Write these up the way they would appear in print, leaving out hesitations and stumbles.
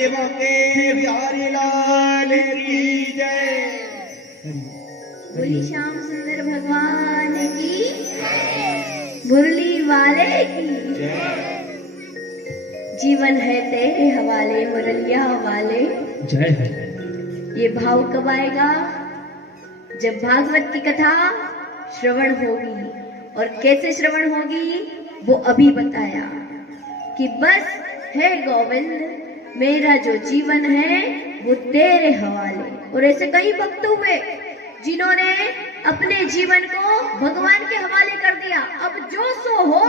देवों के बिहारी लाल की जय। बोली श्याम सुंदर भगवान की, मुरली वाले की जीवन है तेरे हवाले, मुरलिया वाले जय है। ये भाव कब आएगा? जब भागवत की कथा श्रवण होगी। और कैसे श्रवण होगी वो अभी बताया कि बस है गोविंद मेरा जो जीवन है वो तेरे हवाले। और ऐसे कई भक्त हुए जिन्होंने अपने जीवन को भगवान के हवाले कर दिया। अब जो सो हो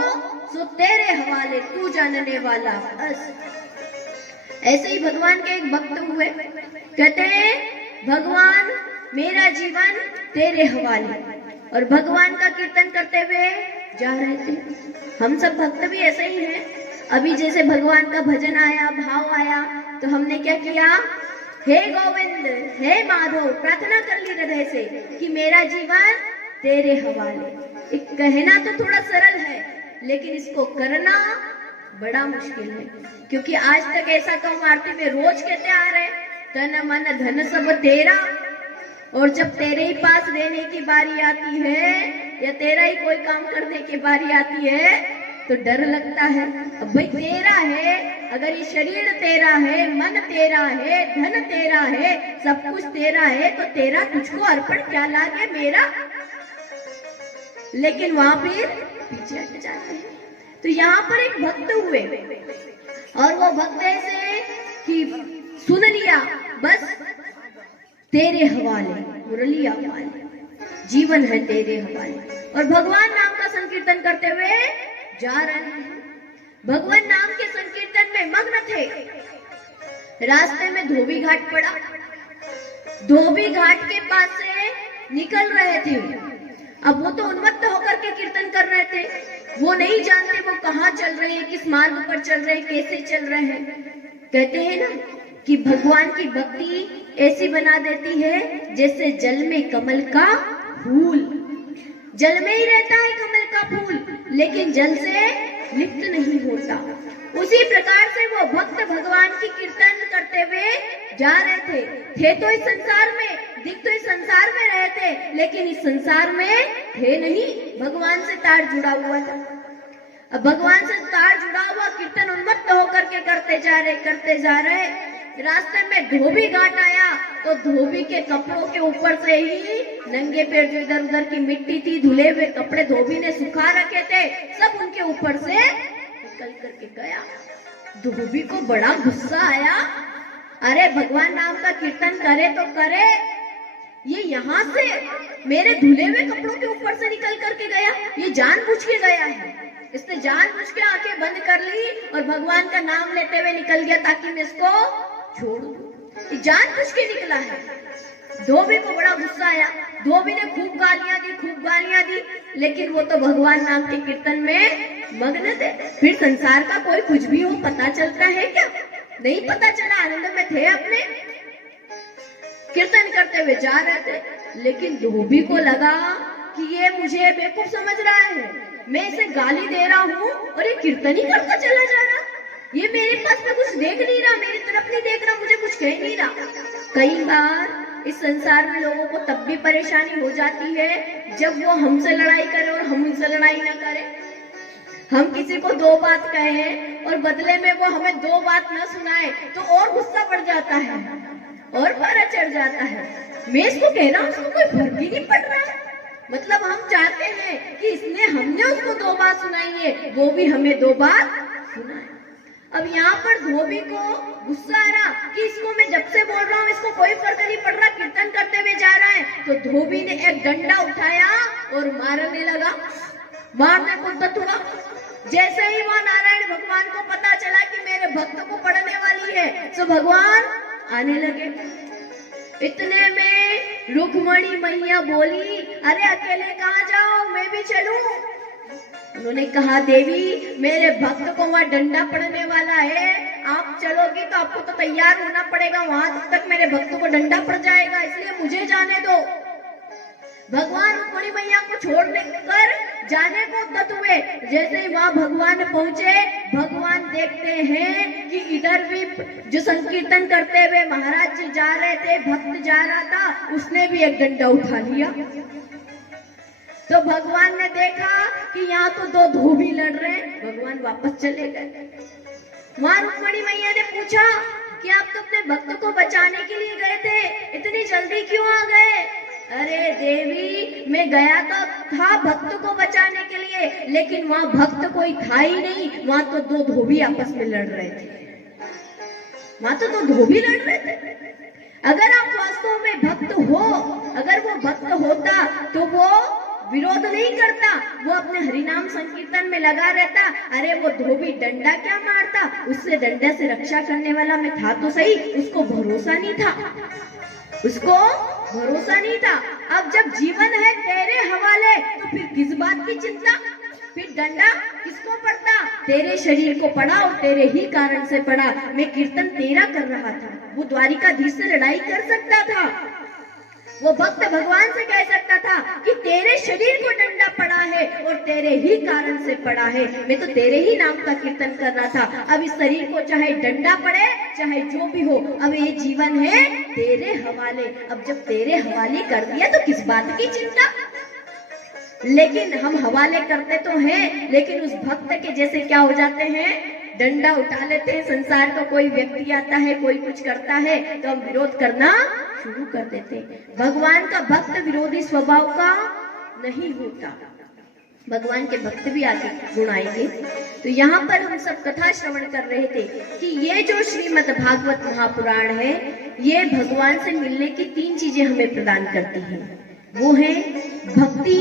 सो तेरे हवाले, तू जानने वाला बस। ऐसे ही भगवान के एक भक्त हुए, कहते हैं भगवान मेरा जीवन तेरे हवाले, और भगवान का कीर्तन करते हुए जा रहे थे। हम सब भक्त भी ऐसे ही हैं। अभी जैसे भगवान का भजन आया, भाव आया, तो हमने क्या किया? हे गोविंद, हे माधव, प्रार्थना कर ली हृदय से कि मेरा जीवन तेरे हवाले। एक कहना तो थोड़ा सरल है, लेकिन इसको करना बड़ा मुश्किल है। क्योंकि आज तक ऐसा तो हम आरती में रोज कहते आ रहे, तन मन धन सब तेरा। और जब तेरे ही पास रहने की बारी आती है या तेरा ही कोई काम करने की बारी आती है तो डर लगता है। अब भाई तेरा है, अगर ये शरीर तेरा है, मन तेरा है, धन तेरा है, सब कुछ तेरा है, तो तेरा तुझको अर्पण क्या लागे मेरा। लेकिन वहां फिर पीछे हट जाते हैं। तो यहाँ पर एक भक्त हुए, और वो भक्त ऐसे कि सुन लिया बस तेरे हवाले, मुरलिया वाले, जीवन है तेरे हवाले। और भगवान नाम का संकीर्तन करते हुए जा रहे हैं। भगवान नाम के संकीर्तन में मग्न थे। रास्ते में धोबी घाट पड़ा। धोबी घाट के पास से निकल रहे थे। अब वो तो उन्मत्त होकर के कीर्तन कर रहे थे। वो नहीं जानते वो कहाँ चल रहे हैं, किस मार्ग पर चल रहे हैं, कैसे चल रहे हैं। कहते हैं ना कि भगवान की भक्ति ऐसी बना देती है जैसे जल में कमल का फूल। जल में ही रहता है कमल का फूल, लेकिन जल से लिप्त नहीं होता। उसी प्रकार से वो भक्त भगवान की कीर्तन करते हुए जा रहे थे तो इस संसार में, दिख तो इस संसार में रहे थे, लेकिन इस संसार में थे नहीं। भगवान से तार जुड़ा हुआ था। अब भगवान से तार जुड़ा हुआ कीर्तन उन्मत्त होकर के करते जा रहे। रास्ते में धोबी घाट आया तो धोबी के कपड़ों के ऊपर से ही नंगे पैर, जो इधर उधर की मिट्टी थी, धुले हुए कपड़े धोबी ने सुखा रखे थे, सब उनके ऊपर से निकल करके गया। धोबी को बड़ा गुस्सा आया। अरे भगवान नाम का कीर्तन करे तो करे, ये यहाँ से मेरे धुले हुए कपड़ों के ऊपर से निकल करके गया, ये जानबूझ के गया है। इसने जानबूझ के आंखें बंद कर ली और भगवान का नाम लेते हुए निकल गया ताकि मैं इसको छोड़ दूं। जानबूझ के निकला है। धोबी को बड़ा गुस्सा आया। धोबी ने खूब गालियां दी, लेकिन वो तो भगवान नाम के कीर्तन में मग्न थे। फिर संसार का कोई कुछ भी हो पता चलता है क्या? नहीं पता चला, आनंद में थे अपने, कीर्तन करते हुए जा रहे थे। लेकिन धोबी को लगा कि ये मुझे बेवकूफ समझ रहा है, मैं इसे गाली दे रहा हूँ और ये कीर्तन ही करता चला जा रहा। ये मेरे पास में कुछ देख नहीं रहा, मेरी तरफ नहीं देख रहा, मुझे कुछ कह नहीं रहा। कई बार इस संसार में लोगों को तब भी परेशानी हो जाती है जब वो हमसे लड़ाई करे और हम उनसे लड़ाई ना करें। हम किसी को दो बात कहें और बदले में वो हमें दो बात न सुनाए तो और गुस्सा बढ़ जाता है और पारा चढ़ जाता है। मैं इसको कह रहा हूँ, उसको कोई फर्क ही नहीं पड़ रहा है। मतलब हम चाहते हैं कि इसने हमने उसको दो बात सुनाई है, वो भी हमें दो बात सुनाए। अब यहाँ पर धोबी को गुस्सा आ रहा कि इसको मैं जब से बोल रहा हूँ इसको कोई फर्क नहीं पड़ रहा, कीर्तन करते हुए जा रहा है। तो धोबी ने एक डंडा उठाया और मारने लगा। मारने को तत्व जैसे ही वहां नारायण भगवान को पता चला कि मेरे भक्त को पड़ने वाली है, तो भगवान आने लगे। इतने में रुक्मणी मैया बोली, अरे अकेले कहाँ जाओ, मैं भी चलूं। उन्होंने कहा, देवी मेरे भक्त को वहां डंडा पड़ने वाला है, आप चलोगी तो आपको तो तैयार होना पड़ेगा, वहां तक मेरे भक्त को डंडा पड़ जाएगा, इसलिए मुझे जाने दो। भगवान रुक्मिणी मैया को छोड़ने कर जाने को उद्यत हुए। जैसे ही वहां भगवान पहुंचे, भगवान देखते हैं कि इधर भी जो संकीर्तन करते हुए महाराज जी जा रहे थे, भक्त जा रहा था, उसने भी एक डंडा उठा लिया। तो भगवान ने देखा कि यहाँ तो दो धोबी लड़ रहे हैं, भगवान वापस चले गए। वहां रुक्मिणी मैया ने पूछा कि आप तो अपने भक्त को बचाने के लिए गए थे, इतनी जल्दी क्यों आ गए? अरे देवी, मैं गया तो था भक्त को बचाने के लिए, लेकिन वहां भक्त कोई था ही नहीं, वहां तो दो धोबी आपस में लड़ रहे थे। वहां तो दो धोबी लड़ रहे थे। अगर आप वास्तव में भक्त हो, अगर वो भक्त होता तो वो विरोध नहीं करता, वो अपने हरिनाम संकीर्तन में लगा रहता। अरे वो धोबी डंडा क्या मारता, उससे डंडा से रक्षा करने वाला मैं था तो सही, उसको भरोसा नहीं था, उसको भरोसा नहीं था। अब जब जीवन है तेरे हवाले, तो फिर किस बात की चिंता? फिर डंडा किसको पड़ता? तेरे शरीर को पड़ा और तेरे ही कारण से पड़ा। मैं कीर्तन तेरा कर रहा था, वो द्वारिकाधीश से लड़ाई कर सकता था, वो भक्त भगवान से कह सकता था कि तेरे शरीर को डंडा पड़ा है और तेरे ही कारण से पड़ा है, मैं तो तेरे ही नाम का कीर्तन कर रहा था। अब इस शरीर को चाहे डंडा पड़े, चाहे जो भी हो, अब ये जीवन है तेरे हवाले। अब जब तेरे हवाले कर दिया तो किस बात की चिंता? लेकिन हम हवाले करते तो हैं, लेकिन उस भक्त के जैसे क्या हो जाते हैं, डंडा उठा लेते हैं। संसार का कोई व्यक्ति आता है, कोई कुछ करता है तो हम विरोध करना शुरू कर देते हैं। भगवान का भक्त विरोधी स्वभाव का नहीं होता। भगवान के भक्त भी आगे गुण आएंगे। तो यहाँ पर हम सब कथा श्रवण कर रहे थे कि ये जो श्रीमद् भागवत महापुराण है, ये भगवान से मिलने की 3 चीजें हमें प्रदान करती हैं। वो है भक्ति,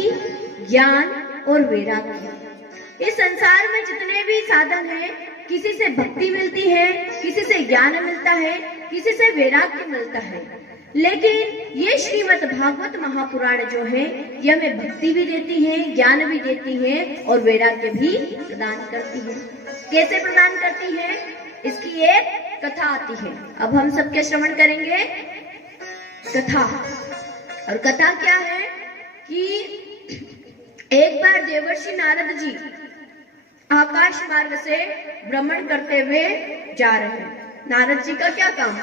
ज्ञान और वैराग्य। इस संसार में जितने भी साधन हैं, किसी से भक्ति मिलती है, किसी से ज्ञान मिलता है, किसी से वैराग्य मिलता है, लेकिन ये श्रीमद् भागवत महापुराण जो है, ये हमें भक्ति भी देती है, ज्ञान भी देती है और वैराग्य भी प्रदान करती है। कैसे प्रदान करती है, इसकी एक कथा आती है। अब हम सब क्या श्रवण करेंगे? कथा। और कथा क्या है कि एक बार देवर्षि नारद जी आकाश मार्ग से भ्रमण करते हुए जा रहे हैं। नारद जी का क्या काम?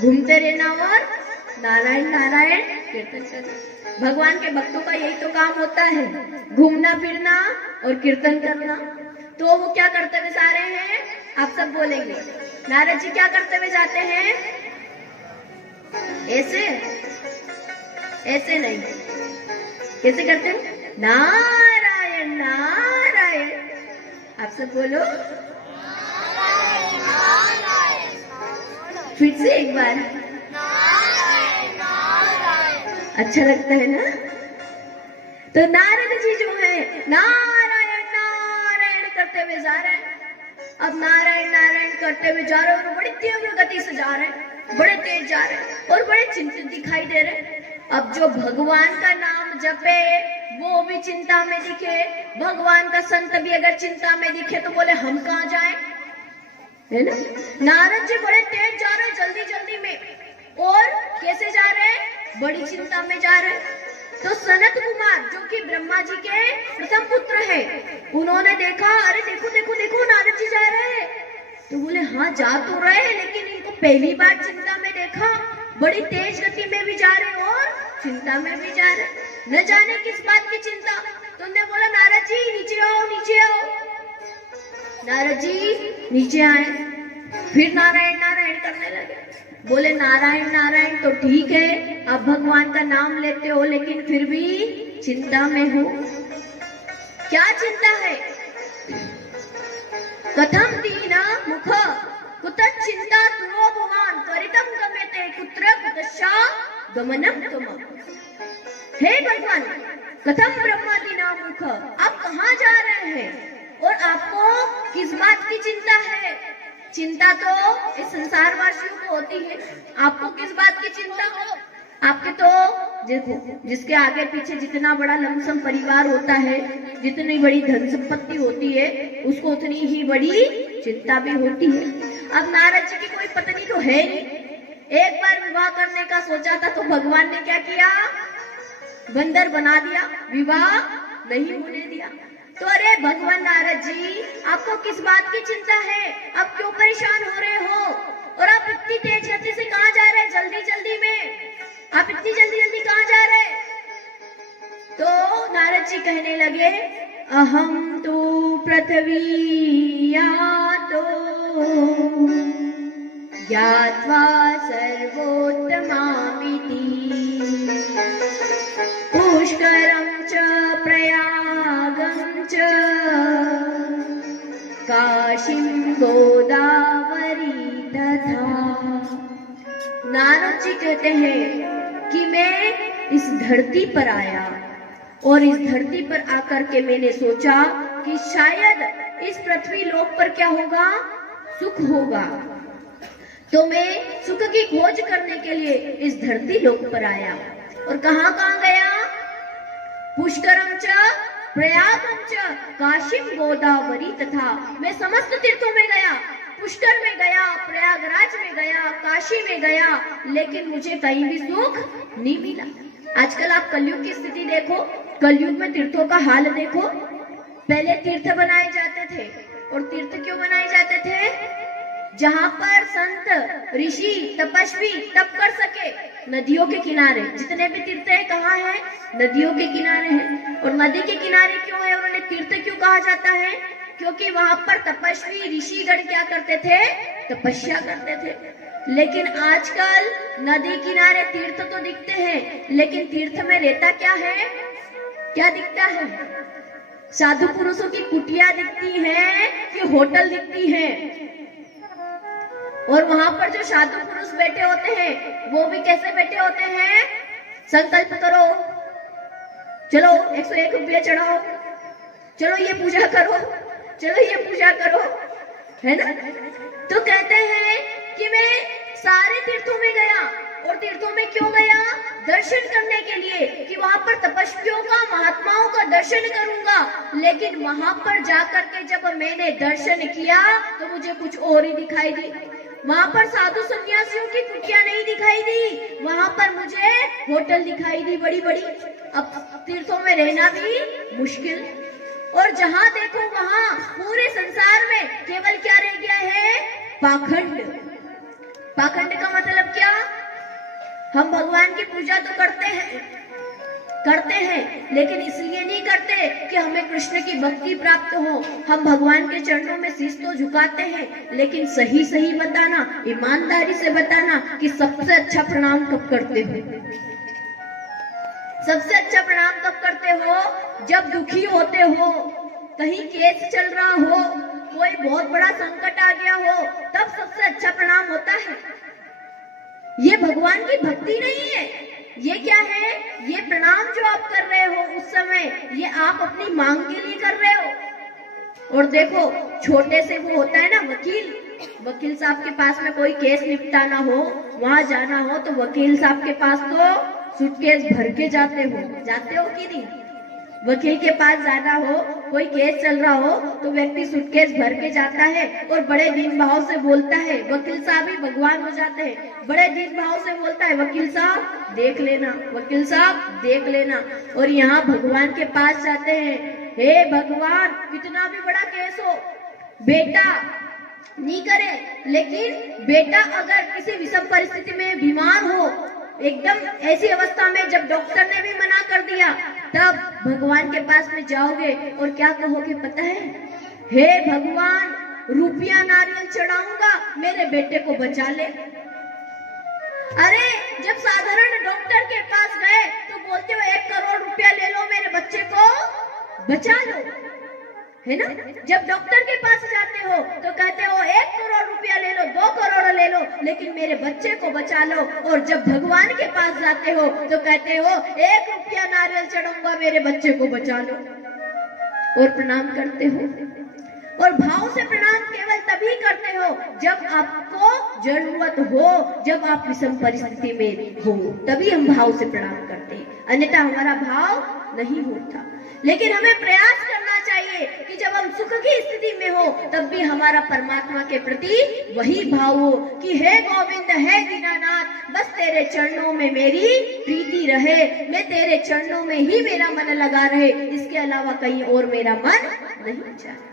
घूमते रहना और नारायण नारायण कीर्तन करना। भगवान के भक्तों का यही तो काम होता है, घूमना फिरना और कीर्तन करना। तो वो क्या करते हुए जा रहे हैं? आप सब बोलेंगे। नारद जी क्या करते हुए जाते हैं? ऐसे ऐसे नहीं, कैसे करते हैं? नारायण नारायण। आप सब बोलो फिर से एक बार। अच्छा लगता है ना? तो नारद जी जो है नारायण नारायण करते हुए जा रहे हैं। अब नारायण नारायण करते हुए जा रहे हैं और बड़ी तीव्र गति से जा रहे हैं, बड़े तेज जा रहे हैं और बड़े चिंतित दिखाई दे रहे हैं। अब जो भगवान का नाम जपे वो भी चिंता में दिखे, भगवान का संत भी अगर चिंता में दिखे तो बोले हम कहाँ जाएं, है ना? नारद जी बड़े तेज जा रहे हैं, जल्दी जल्दी में, और कैसे जा रहे हैं? बड़ी चिंता में जा रहे हैं। तो सनत कुमार जो कि ब्रह्मा जी के प्रथम पुत्र है, उन्होंने देखा, अरे देखो देखो देखो नारद जी जा रहे हैं। तो बोले हाँ जा तो रहे हैं, लेकिन इनको पहली बार चिंता में देखा, बड़ी तेज गति में भी जा रहे और चिंता में भी जा रहे, न जाने किस बात की चिंता। तो उन्होंने बोला नारद जी नीचे आओ नीचे आओ। नारद जी नीचे आए, फिर नारायण नारायण करने लगे। बोले नारायण नारायण तो ठीक है, आप भगवान का नाम लेते हो, लेकिन फिर भी चिंता में हो। क्या चिंता है? कथम दीना मुख कुतः चिंता तुरो भगवान त्वरितम गम्यते कुत्र कुतश्चा गमनम तुम। हे भगवान, कथम ब्रह्मा दीना मुख, आप कहाँ जा रहे हैं और आपको किस बात की चिंता है? चिंता तो इस संसार वासियों को होती है, आपको किस बात की चिंता हो? आपके तो जिसके आगे पीछे जितना बड़ा लमसम परिवार होता है, जितनी बड़ी धन संपत्ति होती है, उसको उतनी ही बड़ी चिंता भी होती है। अब नारद जी की कोई पत्नी तो है नहीं, एक बार विवाह करने का सोचा था तो भगवान ने क्या किया? बंदर बना दिया, विवाह नहीं होने दिया। तो अरे भगवान नारद जी, आपको किस बात की चिंता है? आप क्यों परेशान हो रहे हो? और आप इतनी तेज गति से कहाँ जा रहे हैं? जल्दी जल्दी में आप इतनी जल्दी जल्दी कहाँ जा रहे हैं? तो नारद जी कहने लगे, अहम तो पृथ्वी यातो ज्ञात्वा सर्वोत्तमामिति पुष्करं च प्रयागं च काशीं गोदावरी तथा। नारद जी कहते हैं कि मैं इस धरती पर आया और इस धरती पर आकर के मैंने सोचा कि शायद इस पृथ्वी लोक पर क्या होगा? सुख होगा। तो मैं सुख की खोज करने के लिए इस धरती लोक पर आया। और कहाँ कहाँ गया? पुष्करम च प्रयागम च काशीम गोदावरी तथा। मैं समस्त तीर्थों में गया, पुष्कर में गया, प्रयागराज में गया, काशी में गया, लेकिन मुझे कहीं भी सुख नहीं मिला। आजकल आप कलयुग की स्थिति देखो, कलयुग में तीर्थों का हाल देखो। पहले तीर्थ बनाए जाते थे, और तीर्थ क्यों बनाए जाते थे? जहां पर संत ऋषि तपस्वी तप कर सके। नदियों के किनारे जितने भी तीर्थ है कहाँ है? नदियों के किनारे हैं। और नदी के किनारे क्यों है? उन्होंने तीर्थ क्यों कहा जाता है? क्योंकि वहां पर तपस्वी ऋषिगण क्या करते थे? तपस्या करते थे। लेकिन आजकल नदी किनारे तीर्थ तो दिखते हैं, लेकिन तीर्थ में रहता क्या है? क्या दिखता है? साधु पुरुषों की कुटिया दिखती है कि होटल दिखती है? और वहां पर जो साधु पुरुष बैठे होते हैं वो भी कैसे बैठे होते हैं? संकल्प करो, चलो 101 रुपये चढ़ाओ, चलो ये पूजा करो, चलो ये पूजा करो, है ना? तो कहते हैं कि मैं सारे तीर्थों में गया। और तीर्थों में क्यों गया? दर्शन करने के लिए, कि वहां पर तपस्वियों का, महात्माओं का दर्शन करूंगा। लेकिन वहां पर जाकर के जब मैंने दर्शन किया तो मुझे कुछ और ही दिखाई दी। वहां पर साधु सन्यासियों की कुटिया नहीं दिखाई दी, वहां पर मुझे होटल दिखाई दी बड़ी बड़ी। अब तीर्थों में रहना भी मुश्किल। और जहां देखो वहां पूरे संसार में केवल क्या रह गया है? पाखंड। पाखंड का मतलब क्या? हम भगवान की पूजा तो करते हैं, लेकिन इसलिए नहीं करते कि हमें कृष्ण की भक्ति प्राप्त हो। हम भगवान के चरणों में शीश तो झुकाते हैं, लेकिन सही सही बताना, ईमानदारी से बताना कि सबसे अच्छा प्रणाम कब करते हो? सबसे अच्छा प्रणाम कब करते हो? जब दुखी होते हो, कहीं केस चल रहा हो, कोई बहुत बड़ा संकट आ गया हो, तब सबसे अच्छा प्रणाम होता है। ये भगवान की भक्ति नहीं है। ये क्या है? ये प्रणाम जो आप कर रहे हो उस समय, ये आप अपनी मांग के लिए कर रहे हो। और देखो, छोटे से वो होता है ना वकील साहब के पास में कोई केस निपटाना हो, वहां जाना हो, तो वकील साहब के पास तो सूटकेस भर के जाते हो कि नहीं? वकील के पास जाना हो, कोई केस चल रहा हो, तो व्यक्ति सूटकेस भर के जाता है और बड़े दीन भाव से बोलता है। वकील साहब ही भगवान हो जाते हैं। बड़े दीन भाव से बोलता है, वकील साहब देख लेना, वकील साहब देख लेना। और यहाँ भगवान के पास जाते हैं, हे भगवान, कितना भी बड़ा केस हो, बेटा नहीं करे, लेकिन बेटा अगर किसी विषम परिस्थिति में बीमार हो, एकदम ऐसी अवस्था में जब डॉक्टर ने भी मना कर दिया, तब भगवान के पास में जाओगे और क्या कहोगे पता है? हे भगवान, रुपया नारियल चढ़ाऊंगा, मेरे बेटे को बचा ले। अरे जब साधारण डॉक्टर के पास गए तो बोलते हो 1 करोड़ रुपया ले लो, मेरे बच्चे को बचा लो, है ना? जब डॉक्टर के पास जाते हो तो कहते हो 1 करोड़ रुपया ले लो, 2 करोड़ ले लो, लेकिन मेरे बच्चे को बचा लो। और जब भगवान के पास जाते हो तो कहते हो 1 रुपया नारियल चढ़ाऊंगा, मेरे बच्चे को बचा लो, और प्रणाम करते हो। और भाव से प्रणाम केवल तभी करते हो जब आपको जरूरत हो, जब आप विषम परिस्थिति में हो, तभी हम भाव से प्रणाम करते हैं, अन्यथा हमारा भाव नहीं होता। लेकिन हमें प्रयास करना चाहिए कि जब हम सुख की स्थिति में हो तब भी हमारा परमात्मा के प्रति वही भाव हो कि हे गोविंद, हे दीनानाथ, बस तेरे चरणों में मेरी प्रीति रहे, मैं तेरे चरणों में ही मेरा मन लगा रहे, इसके अलावा कहीं और मेरा मन नहीं चाहे।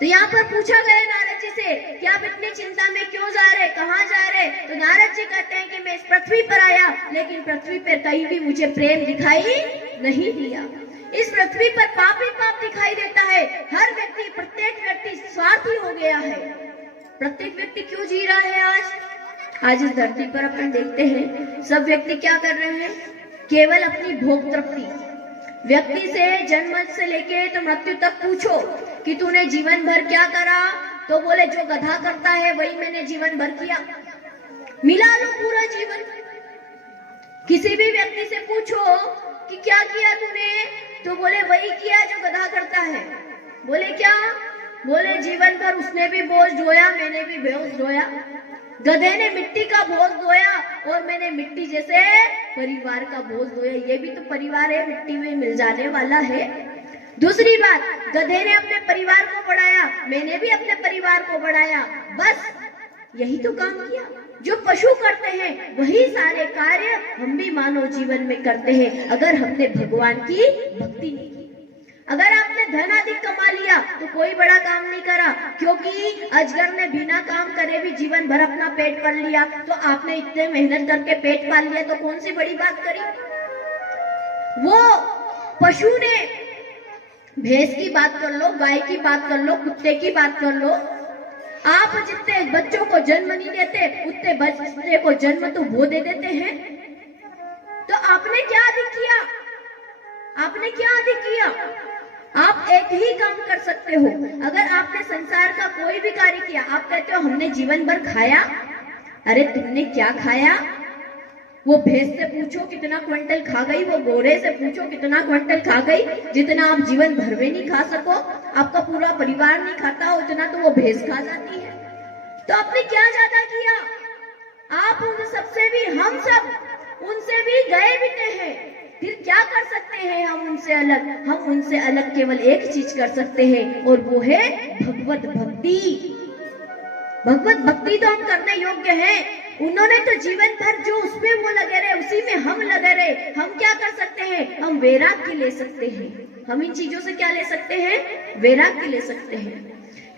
तो यहाँ पर पूछा गया नारद जी से कि आप इतनी चिंता में क्यों जा रहे, कहाँ जा रहे? तो नारद जी कहते हैं कि मैं इस पृथ्वी पर आया, लेकिन पृथ्वी पर कहीं भी मुझे प्रेम दिखाई नहीं दिया। इस पृथ्वी पर पाप ही पाप दिखाई देता है। हर व्यक्ति, प्रत्येक व्यक्ति स्वार्थी हो गया है। प्रत्येक व्यक्ति क्यों जी रहा है? आज इस धरती पर अपन देखते हैं सब व्यक्ति क्या कर रहे हैं, केवल अपनी भोग तृप्ति। व्यक्ति से जन्म से लेके तो मृत्यु तक पूछो कि तूने जीवन भर क्या करा, तो बोले जो गधा करता है वही मैंने जीवन भर किया। मिला लो पूरा जीवन। किसी भी व्यक्ति से पूछो कि क्या किया तूने, तो बोले वही किया जो गधा करता है। बोले क्या? बोले जीवन भर उसने भी बोझ ढोया, मैंने भी बोझ ढोया। गधे ने मिट्टी का बोझ ढोया और मैंने मिट्टी जैसे परिवार का बोझ ढोया। ये भी तो परिवार है, मिट्टी में मिल जाने वाला है। दूसरी बात, गधे ने अपने परिवार को बढ़ाया, मैंने भी अपने परिवार को बढ़ाया, बस यही तो काम किया। जो पशु करते हैं वही सारे कार्य हम भी मानव जीवन में करते हैं, अगर हमने भगवान की भक्ति नहीं की। अगर आपने धन अधिक कमा लिया तो कोई बड़ा काम नहीं करा, क्योंकि अजगर ने बिना काम करे भी जीवन भर अपना पेट भर लिया, तो आपने इतने मेहनत करके पेट पाल लिया तो कौन सी बड़ी बात करी। वो पशु ने, भैंस की बात कर लो, गाय की बात कर लो, कुत्ते की बात कर लो, आप जितने बच्चों को जन्म नहीं देते उतने बच्चे को जन्म तो वो दे देते हैं। तो आपने क्या अधिक किया? आपने क्या अधिक किया? आप एक ही काम कर सकते हो। अगर आपने संसार का कोई भी कार्य किया, आप कहते हो हमने जीवन भर खाया, अरे तुमने क्या खाया? वो भैंस से पूछो कितना क्विंटल खा गई, वो घोड़े से पूछो कितना क्विंटल खा गई। जितना आप जीवन भर में नहीं खा सको, आपका पूरा परिवार नहीं खाता, उतना तो वो भैंस खा जाती है। तो आपने क्या ज्यादा किया? आप उन सबसे भी, हम सब उनसे भी गए बीते हैं। फिर क्या कर सकते हैं हम उनसे अलग? हम उनसे अलग केवल एक चीज कर सकते हैं, और वो है भगवत भक्ति। भगवत भक्ति तो हम करने योग्य हैं। उन्होंने तो जीवन भर जो उसमें वो लगे रहे, उसी में हम लगे रहे। हम क्या कर सकते हैं? हम वैराग्य ले सकते हैं। हम इन चीजों से क्या ले सकते हैं? वैराग्य ले सकते हैं।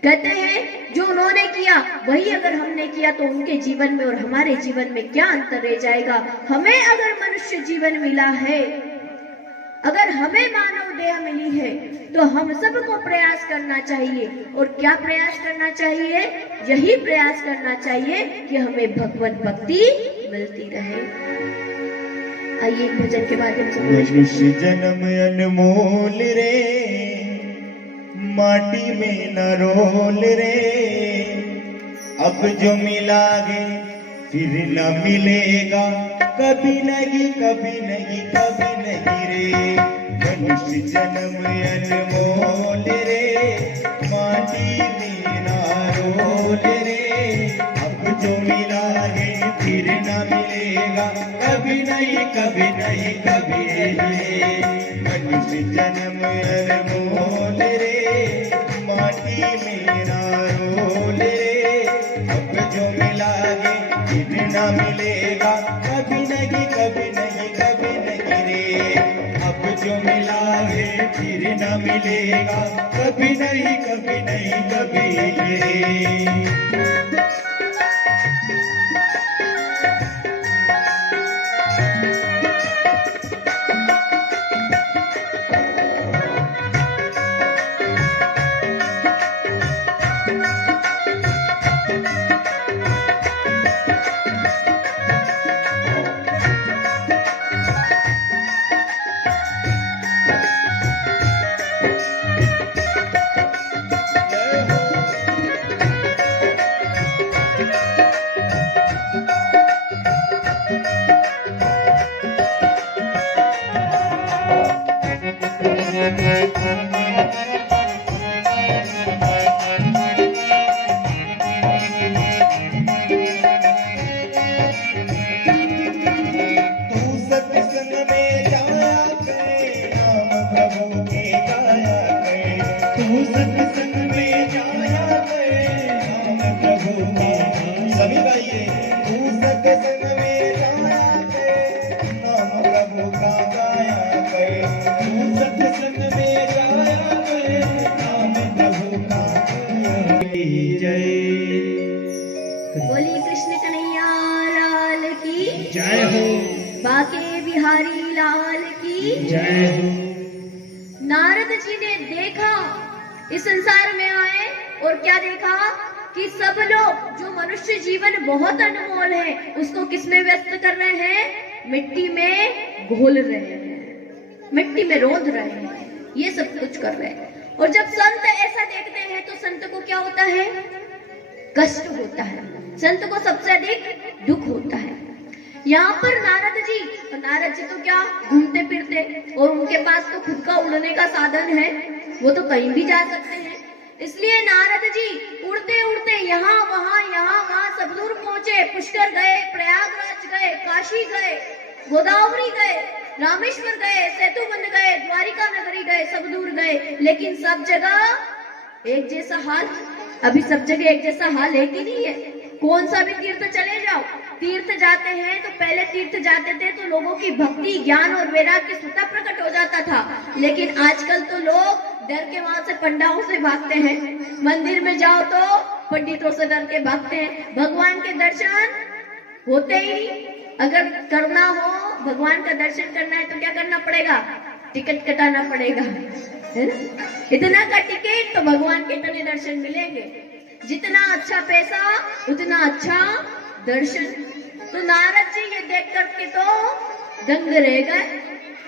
कहते हैं जो उन्होंने किया वही अगर हमने किया तो उनके जीवन में और हमारे जीवन में क्या अंतर रह जाएगा। हमें अगर मनुष्य जीवन मिला है, अगर हमें मानव देह मिली है, तो हम सबको प्रयास करना चाहिए। और क्या प्रयास करना चाहिए? यही प्रयास करना चाहिए कि हमें भगवत भक्ति मिलती रहे। आइए एक भजन के माध्यम से। मनुष्य जन्म अनमोल रे, माटी में न रोल रे, अब जो मिला है फिर न मिलेगा, कभी नहीं कभी नहीं कभी नहीं रे। मनुष्य जन्म अनमोल रे, माटी में न रोल रे, अब जो मिला है फिर न मिलेगा, कभी नहीं कभी नहीं कभी नहीं। मनुष्य जन्म अनमोल रे, माटी में न रोल रे, अब जो मिला है फिर न मिलेगा, कभी नहीं कभी नहीं कभी नहीं रे। अब जो मिला है फिर न मिलेगा, कभी नहीं कभी नहीं कभी रे। बोली कृष्ण कन्हैया लाल की जय हो। बाके बिहारी लाल की जय हो। नारद जी ने देखा, इस संसार में आए और क्या देखा कि सब लोग, जो मनुष्य जीवन बहुत अनमोल है, उसको किसमें व्यस्त कर रहे हैं? मिट्टी में घोल रहे हैं, मिट्टी में रोंद रहे हैं, ये सब कुछ कर रहे हैं। और जब संत ऐसा देखते हैं तो संत को क्या होता है? कष्ट होता है, संत को सबसे अधिक दुख होता है। यहाँ पर नारद जी तो क्या घूमते फिरते, और उनके पास तो खुद का उड़ने का साधन है, वो तो कहीं भी जा सकते हैं। इसलिए नारद जी उड़ते उड़ते यहाँ वहां सब दूर पहुंचे। पुष्कर गए, प्रयागराज गए, काशी गए, गोदावरी गए, रामेश्वर गए, सेतुबंद गए, द्वारिका नगरी गए, सब दूर गए, लेकिन सब जगह एक जैसा हाल। अभी सब जगह एक जैसा हाल है कि नहीं है? कौन सा भी तीर्थ चले जाओ, तीर्थ जाते हैं तो पहले तीर्थ जाते थे तो लोगों की भक्ति, ज्ञान और वैराग्य स्वतः प्रकट हो जाता था, लेकिन आजकल तो लोग डर के वहां से पंडाओं से भागते हैं। मंदिर में जाओ तो पंडितों से डर के भागते हैं। भगवान के दर्शन होते ही नहीं। अगर करना हो, भगवान का दर्शन करना है तो क्या करना पड़ेगा? टिकट कटाना पड़ेगा, है ना? इतना का टिकट तो भगवान के इतने दर्शन मिलेंगे। जितना अच्छा पैसा उतना अच्छा दर्शन। तो नारद जी ये देख करके तो दंग रह गए।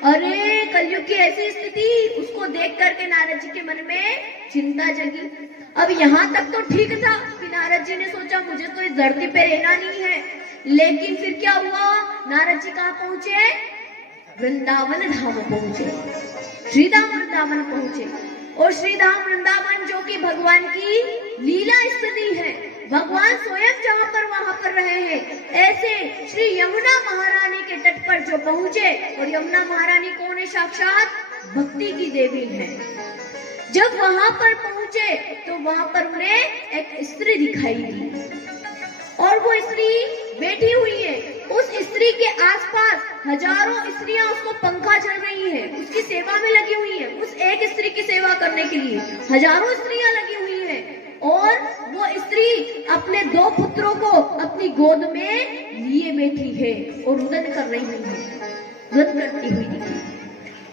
अरे कलयुग की ऐसी स्थिति, उसको देख करके नारद जी के मन में चिंता जगी। अब यहाँ तक तो ठीक था कि नारद जी ने सोचा मुझे तो इस धरती पे रहना नहीं है, लेकिन फिर क्या हुआ? नारद जी कहाँ पहुंचे? वृंदावन धाम पहुंचे, श्रीधाम वृंदावन पहुंचे। और श्रीधाम वृंदावन जो कि भगवान की लीला स्थिति है, भगवान स्वयं जहाँ पर वहां पर रहे हैं। ऐसे श्री यमुना महारानी के तट पर जो पहुंचे, और यमुना महारानी कौन है? साक्षात भक्ति की देवी है। जब वहां पर पहुंचे तो वहां पर उन्हें एक स्त्री दिखाई दी, और वो स्त्री बैठी हुई है। उस स्त्री के आसपास हजारों स्त्रियां उसको पंखा चल रही हैं, उसकी सेवा में लगी हुई हैं। उस एक स्त्री की सेवा करने के लिए हजारों स्त्रियां लगी हुई हैं, और वो स्त्री अपने 2 पुत्रों को अपनी गोद में लिए बैठी है और रुदन कर रही है, रुदन करती हुई दिखी।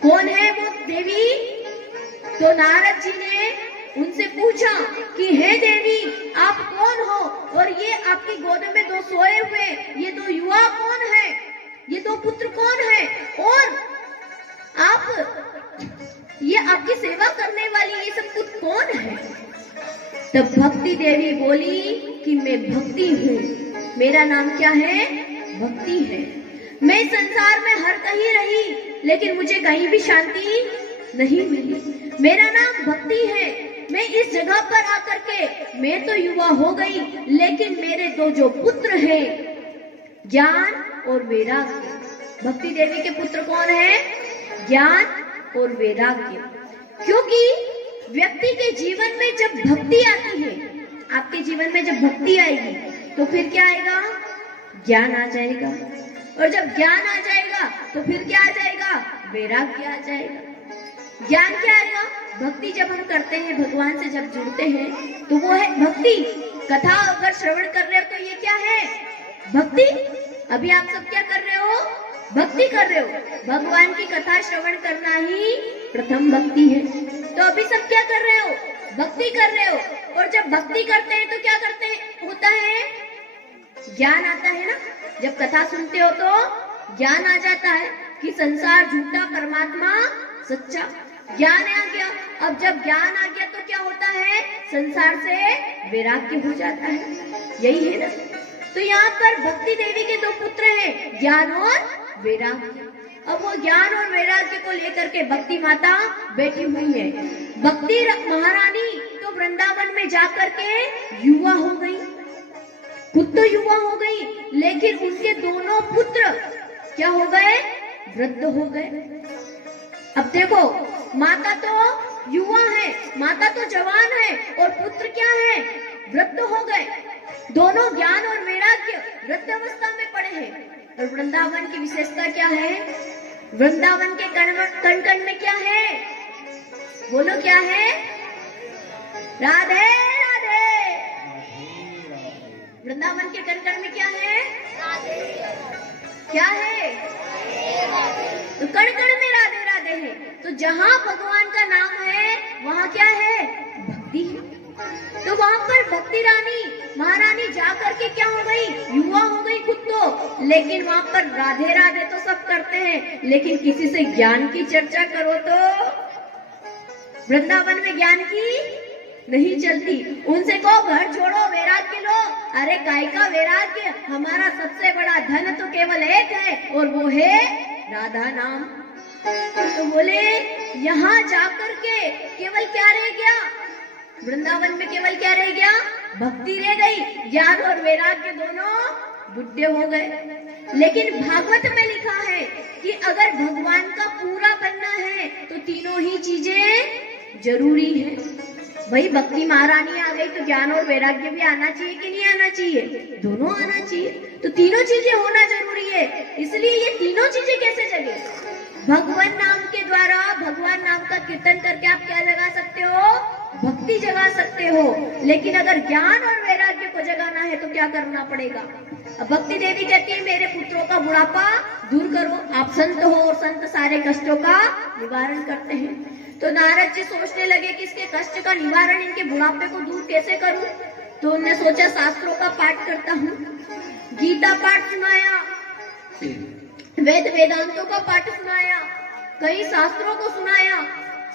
कौन है वो देवी? तो नारद जी ने उनसे पूछा कि हे देवी, आप कौन हो? और ये आपकी गोद में 2 सोए हुए ये 2 युवा कौन है? ये 2 पुत्र कौन है? और आप ये आपकी सेवा करने वाली ये सब कुछ कौन है? तब भक्ति देवी बोली कि मैं भक्ति हूँ, मेरा नाम क्या है? भक्ति है। मैं संसार में हर कहीं रही, लेकिन मुझे कहीं भी शांति नहीं मिली। मेरा नाम भक्ति है। मैं इस जगह पर आकर के मैं तो युवा हो गई, लेकिन मेरे 2 जो पुत्र हैं, ज्ञान और वैराग्य। भक्ति देवी के पुत्र कौन है? ज्ञान और वैराग्य। क्योंकि व्यक्ति के जीवन में जब भक्ति आती है, आपके जीवन में जब भक्ति आएगी तो फिर क्या आएगा? ज्ञान आ जाएगा, और जब ज्ञान आ जाएगा तो फिर क्या आ जाएगा? वैराग्य आ जाएगा। ज्ञान क्या आएगा? भक्ति जब हम करते हैं, भगवान से जब जुड़ते हैं तो वो है भक्ति। कथा अगर श्रवण कर रहे हो तो ये क्या है? भक्ति। अभी आप सब क्या कर रहे हो? भक्ति कर रहे हो। भगवान की कथा श्रवण करना ही प्रथम भक्ति है। तो अभी सब क्या कर रहे हो? भक्ति कर रहे हो। और जब भक्ति करते हैं तो क्या करते हैं? होता है ज्ञान आता है ना। जब कथा सुनते हो तो ज्ञान आ जाता है कि संसार झूठा, परमात्मा सच्चा। ज्ञान आ गया। अब जब ज्ञान आ गया तो क्या होता है? संसार से वैराग्य हो जाता है। यही है ना। तो यहाँ पर भक्ति देवी के 2 पुत्र हैं, ज्ञान और वैराग्य। अब वो ज्ञान और वैराग्य को लेकर के भक्ति माता बैठी हुई है। भक्ति महारानी तो वृंदावन में जाकर के युवा हो गई, खुद तो युवा हो गई, लेकिन उनके दोनों पुत्र क्या हो गए? वृद्ध हो गए। अब देखो, माता तो युवा है, माता तो जवान है, और पुत्र क्या है? वृद्ध हो गए। दोनों ज्ञान और वैराग्य वृद्ध अवस्था में पड़े हैं। और वृंदावन की विशेषता क्या है? वृंदावन के कण कण में क्या है? बोलो क्या है? राधे राधे। वृंदावन के कण कण में क्या है? क्या है? तो कण कण में राधे राधे है। तो जहाँ भगवान का नाम है वहाँ क्या है? भक्ति है। तो वहाँ पर भक्ति रानी महारानी जाकर के क्या हो गई? युवा हो गई खुद तो। लेकिन वहाँ पर राधे राधे तो सब करते हैं, लेकिन किसी से ज्ञान की चर्चा करो तो वृंदावन में ज्ञान की नहीं चलती। उनसे कहो घर छोड़ो वैराग्य लो, अरे काय का वैराग्य? हमारा सबसे बड़ा धन तो केवल एक है और वो है राधा नाम। तो बोले यहाँ जाकर के केवल क्या रह गया? वृंदावन में केवल क्या रह गया? भक्ति रह गई। ज्ञान और वैराग्य दोनों बुढ़े हो गए। लेकिन भागवत में लिखा है कि अगर भगवान का पूरा बनना है तो तीनों ही चीजें जरूरी है। भाई भक्ति महारानी आ गई तो ज्ञान और वैराग्य भी आना चाहिए कि नहीं आना चाहिए? दोनों आना चाहिए। तो तीनों चीजें होना जरूरी है। इसलिए ये तीनों चीजें कैसे जगे? भगवान नाम के द्वारा, भगवान नाम का कीर्तन करके आप क्या लगा सकते हो? भक्ति जगा सकते हो। लेकिन अगर ज्ञान और वैराग्य को जगाना है तो क्या करना पड़ेगा? अब भक्ति देवी कहती है मेरे पुत्रों का बुढ़ापा दूर करो। आप संत हो और संत सारे कष्टों का निवारण करते हैं। तो नारद जी सोचने लगे कि इसके कष्ट का निवारण, इनके बुढ़ापे को दूर कैसे करूं? तो उन्होंने सोचा शास्त्रों का पाठ करता हूँ। गीता पाठ सुनाया, वेद वेदांतों का पाठ सुनाया, कई शास्त्रों को सुनाया,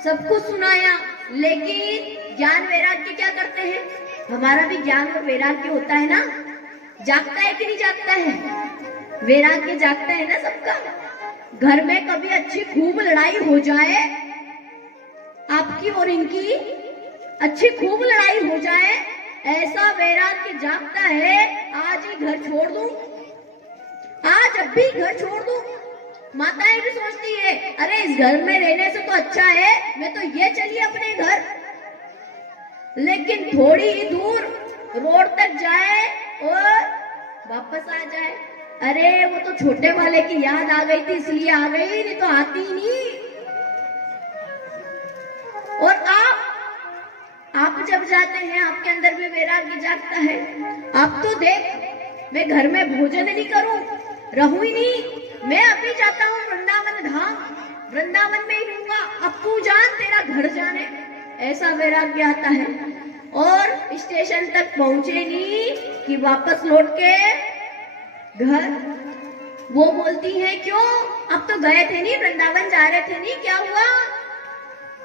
सब कुछ सुनाया। लेकिन ज्ञान वैराग्य क्या करते हैं? हमारा भी ज्ञान और वैराग्य होता है ना, जागता है कि नहीं जागता है? वैराग्य जागता है ना सबका। घर में कभी अच्छी खूब लड़ाई हो जाए, आपकी और इनकी अच्छी खूब लड़ाई हो जाए, ऐसा वैराग्य जागता है आज ही घर छोड़ दूं, आज अब भी घर छोड़ दूं। माताएं भी सोचती है अरे इस घर में रहने से तो अच्छा है मैं तो ये चली अपने घर। लेकिन थोड़ी ही दूर रोड तक जाए और वापस आ जाए, अरे वो तो छोटे वाले की याद आ गई थी इसलिए आ गई, नहीं तो आती ही नहीं। और आप जब जाते हैं आपके अंदर भी वैराग्य जागता है। आप तो देख मैं घर में भोजन नहीं करूं, रहूं ही नहीं, मैं अभी जाता हूँ वृंदावन धाम, वृंदावन में ही रहूंगा, अब तू जान तेरा घर जाने, ऐसा वैराग्य आता है। और स्टेशन तक पहुंचे नहीं कि वापस लौट के घर। वो बोलती है क्यों, अब तो गए थे नहीं, वृंदावन जा रहे थे नहीं, क्या हुआ?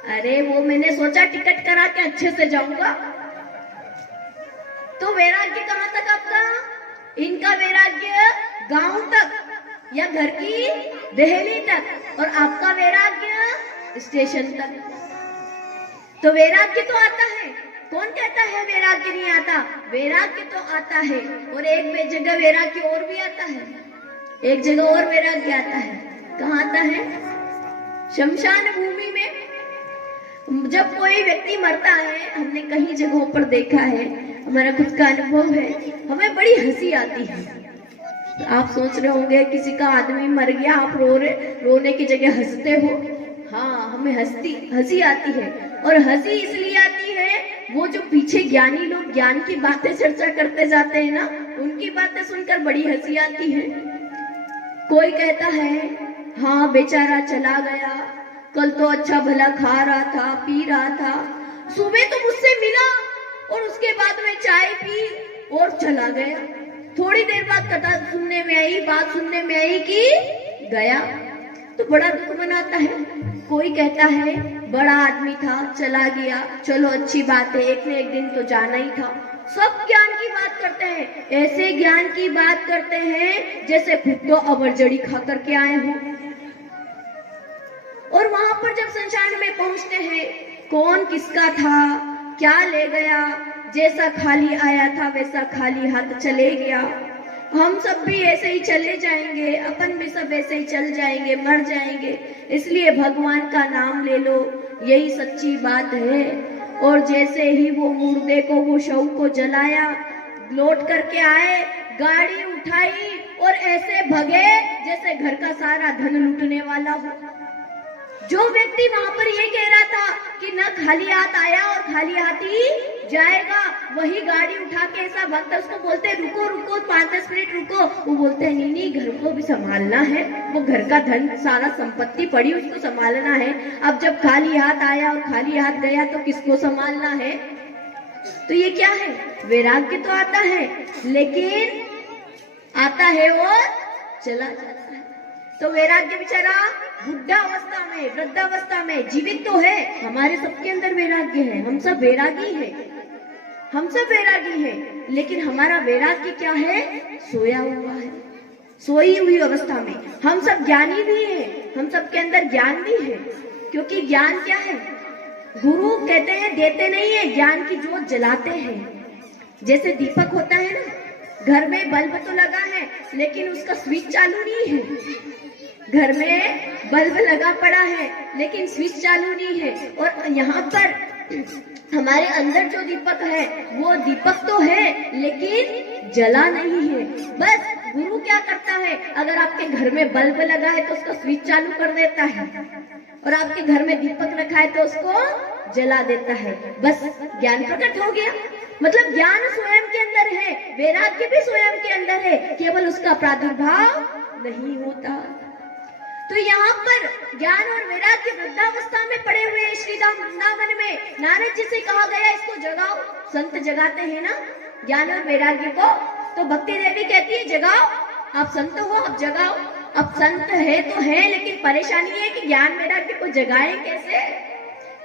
अरे वो मैंने सोचा टिकट करा के अच्छे से जाऊंगा। तो वैराग्य कहाँ तक आपका? इनका वैराग्य गांव तक या घर की दहली तक, और आपका वैराग्य स्टेशन तक। तो वैराग्य तो आता है, कौन कहता है वैराग्य नहीं आता? वैराग्य तो आता है। और एक जगह वैराग्य और भी आता है, एक जगह और वैराग्य आता है। कहाँ आता है? शमशान भूमि में जब कोई व्यक्ति मरता है, हमने कई जगहों पर देखा है, हमारा खुद का अनुभव है, हमें बड़ी हंसी आती है। आप सोच रहे होंगे किसी का आदमी मर गया, आप रोने की जगह हंसते हो। हाँ, हमें हंसी आती है। और हंसी इसलिए आती है, वो जो पीछे ज्ञानी लोग ज्ञान की बातें चर्चा करते जाते हैं ना, उनकी बातें सुनकर बड़ी हंसी आती है। कोई कहता है हाँ बेचारा चला गया, कल तो अच्छा भला खा रहा था, पी रहा था, सुबह तो मुझसे मिला और उसके बाद में चाय पी और चला गया। थोड़ी देर बाद कथा सुनने में आई, बात सुनने में आई कि गया, तो बड़ा दुख मनाता है। कोई कहता है बड़ा आदमी था, चला गया, चलो अच्छी बात है, एक न एक दिन तो जाना ही था। सब ज्ञान की बात करते हैं, ऐसे ज्ञान की बात करते हैं जैसे खुद तो अबरजड़ी खा करके आए हो। और वहां पर जब शमशान में पहुंचते हैं, कौन किसका था, क्या ले गया, जैसा खाली आया था वैसा खाली हाथ चले गया। हम सब भी ऐसे ही चले जाएंगे, अपन भी सब ऐसे ही चल जाएंगे, मर जाएंगे। इसलिए भगवान का नाम ले लो, यही सच्ची बात है। और जैसे ही वो मुर्दे को, वो शव को जलाया, लौट करके आए, गाड़ी उठाई और ऐसे भगे जैसे घर का सारा धन लूटने वाला हो। जो व्यक्ति वहां पर ये कह रहा था कि न खाली हाथ आया और खाली हाथ ही जाएगा, वही गाड़ी उठा के ऐसा भक्त उसको बोलते रुको रुको 5-10 मिनट रुको, वो बोलते हैं नहीं नहीं घर को भी संभालना है, वो घर का धन सारा संपत्ति पड़ी उसको संभालना है। अब जब खाली हाथ आया और खाली हाथ गया तो किसको संभालना है? तो ये क्या है? वैराग्य तो आता है लेकिन आता है और चला जाता है। तो वैराग्य बेचारा बुढ़ा अवस्था में वृद्धावस्था में जीवित तो है, हमारे सबके अंदर वैराग्य है, हम सब वैरागी है, हम सब वैरागी है, लेकिन हमारा वैराग्य क्या है? सोया हुआ है, सोई हुई अवस्था में। हम सब ज्ञानी भी है, हम सब के अंदर ज्ञान भी है, क्योंकि ज्ञान क्या है? गुरु कहते हैं देते नहीं है, ज्ञान की जोत जलाते हैं। जैसे दीपक होता है ना, घर में बल्ब तो लगा है लेकिन उसका स्विच चालू नहीं है, घर में बल्ब लगा पड़ा है लेकिन स्विच चालू नहीं है। और यहाँ पर हमारे अंदर जो दीपक है वो दीपक तो है लेकिन जला नहीं है। बस गुरु क्या करता है, अगर आपके घर में बल्ब लगा है तो उसका स्विच चालू कर देता है, और आपके घर में दीपक रखा है तो उसको जला देता है। बस ज्ञान प्रकट हो गया। मतलब ज्ञान स्वयं के अंदर है, वैराग्य भी स्वयं के अंदर है, केवल उसका प्रादुर्भाव नहीं होता। तो यहाँ पर ज्ञान और वैराग्य वृद्धावस्था में पड़े हुए श्रीधाम वृंदावन में नारद जी से कहा गया इसको जगाओ। संत जगाते हैं ना ज्ञान और वैराग्य को, तो भक्ति देवी कहती है जगाओ, आप संत हो आप जगाओ। अब संत है तो है, लेकिन परेशानी है कि ज्ञान वैराग्य को जगाए कैसे?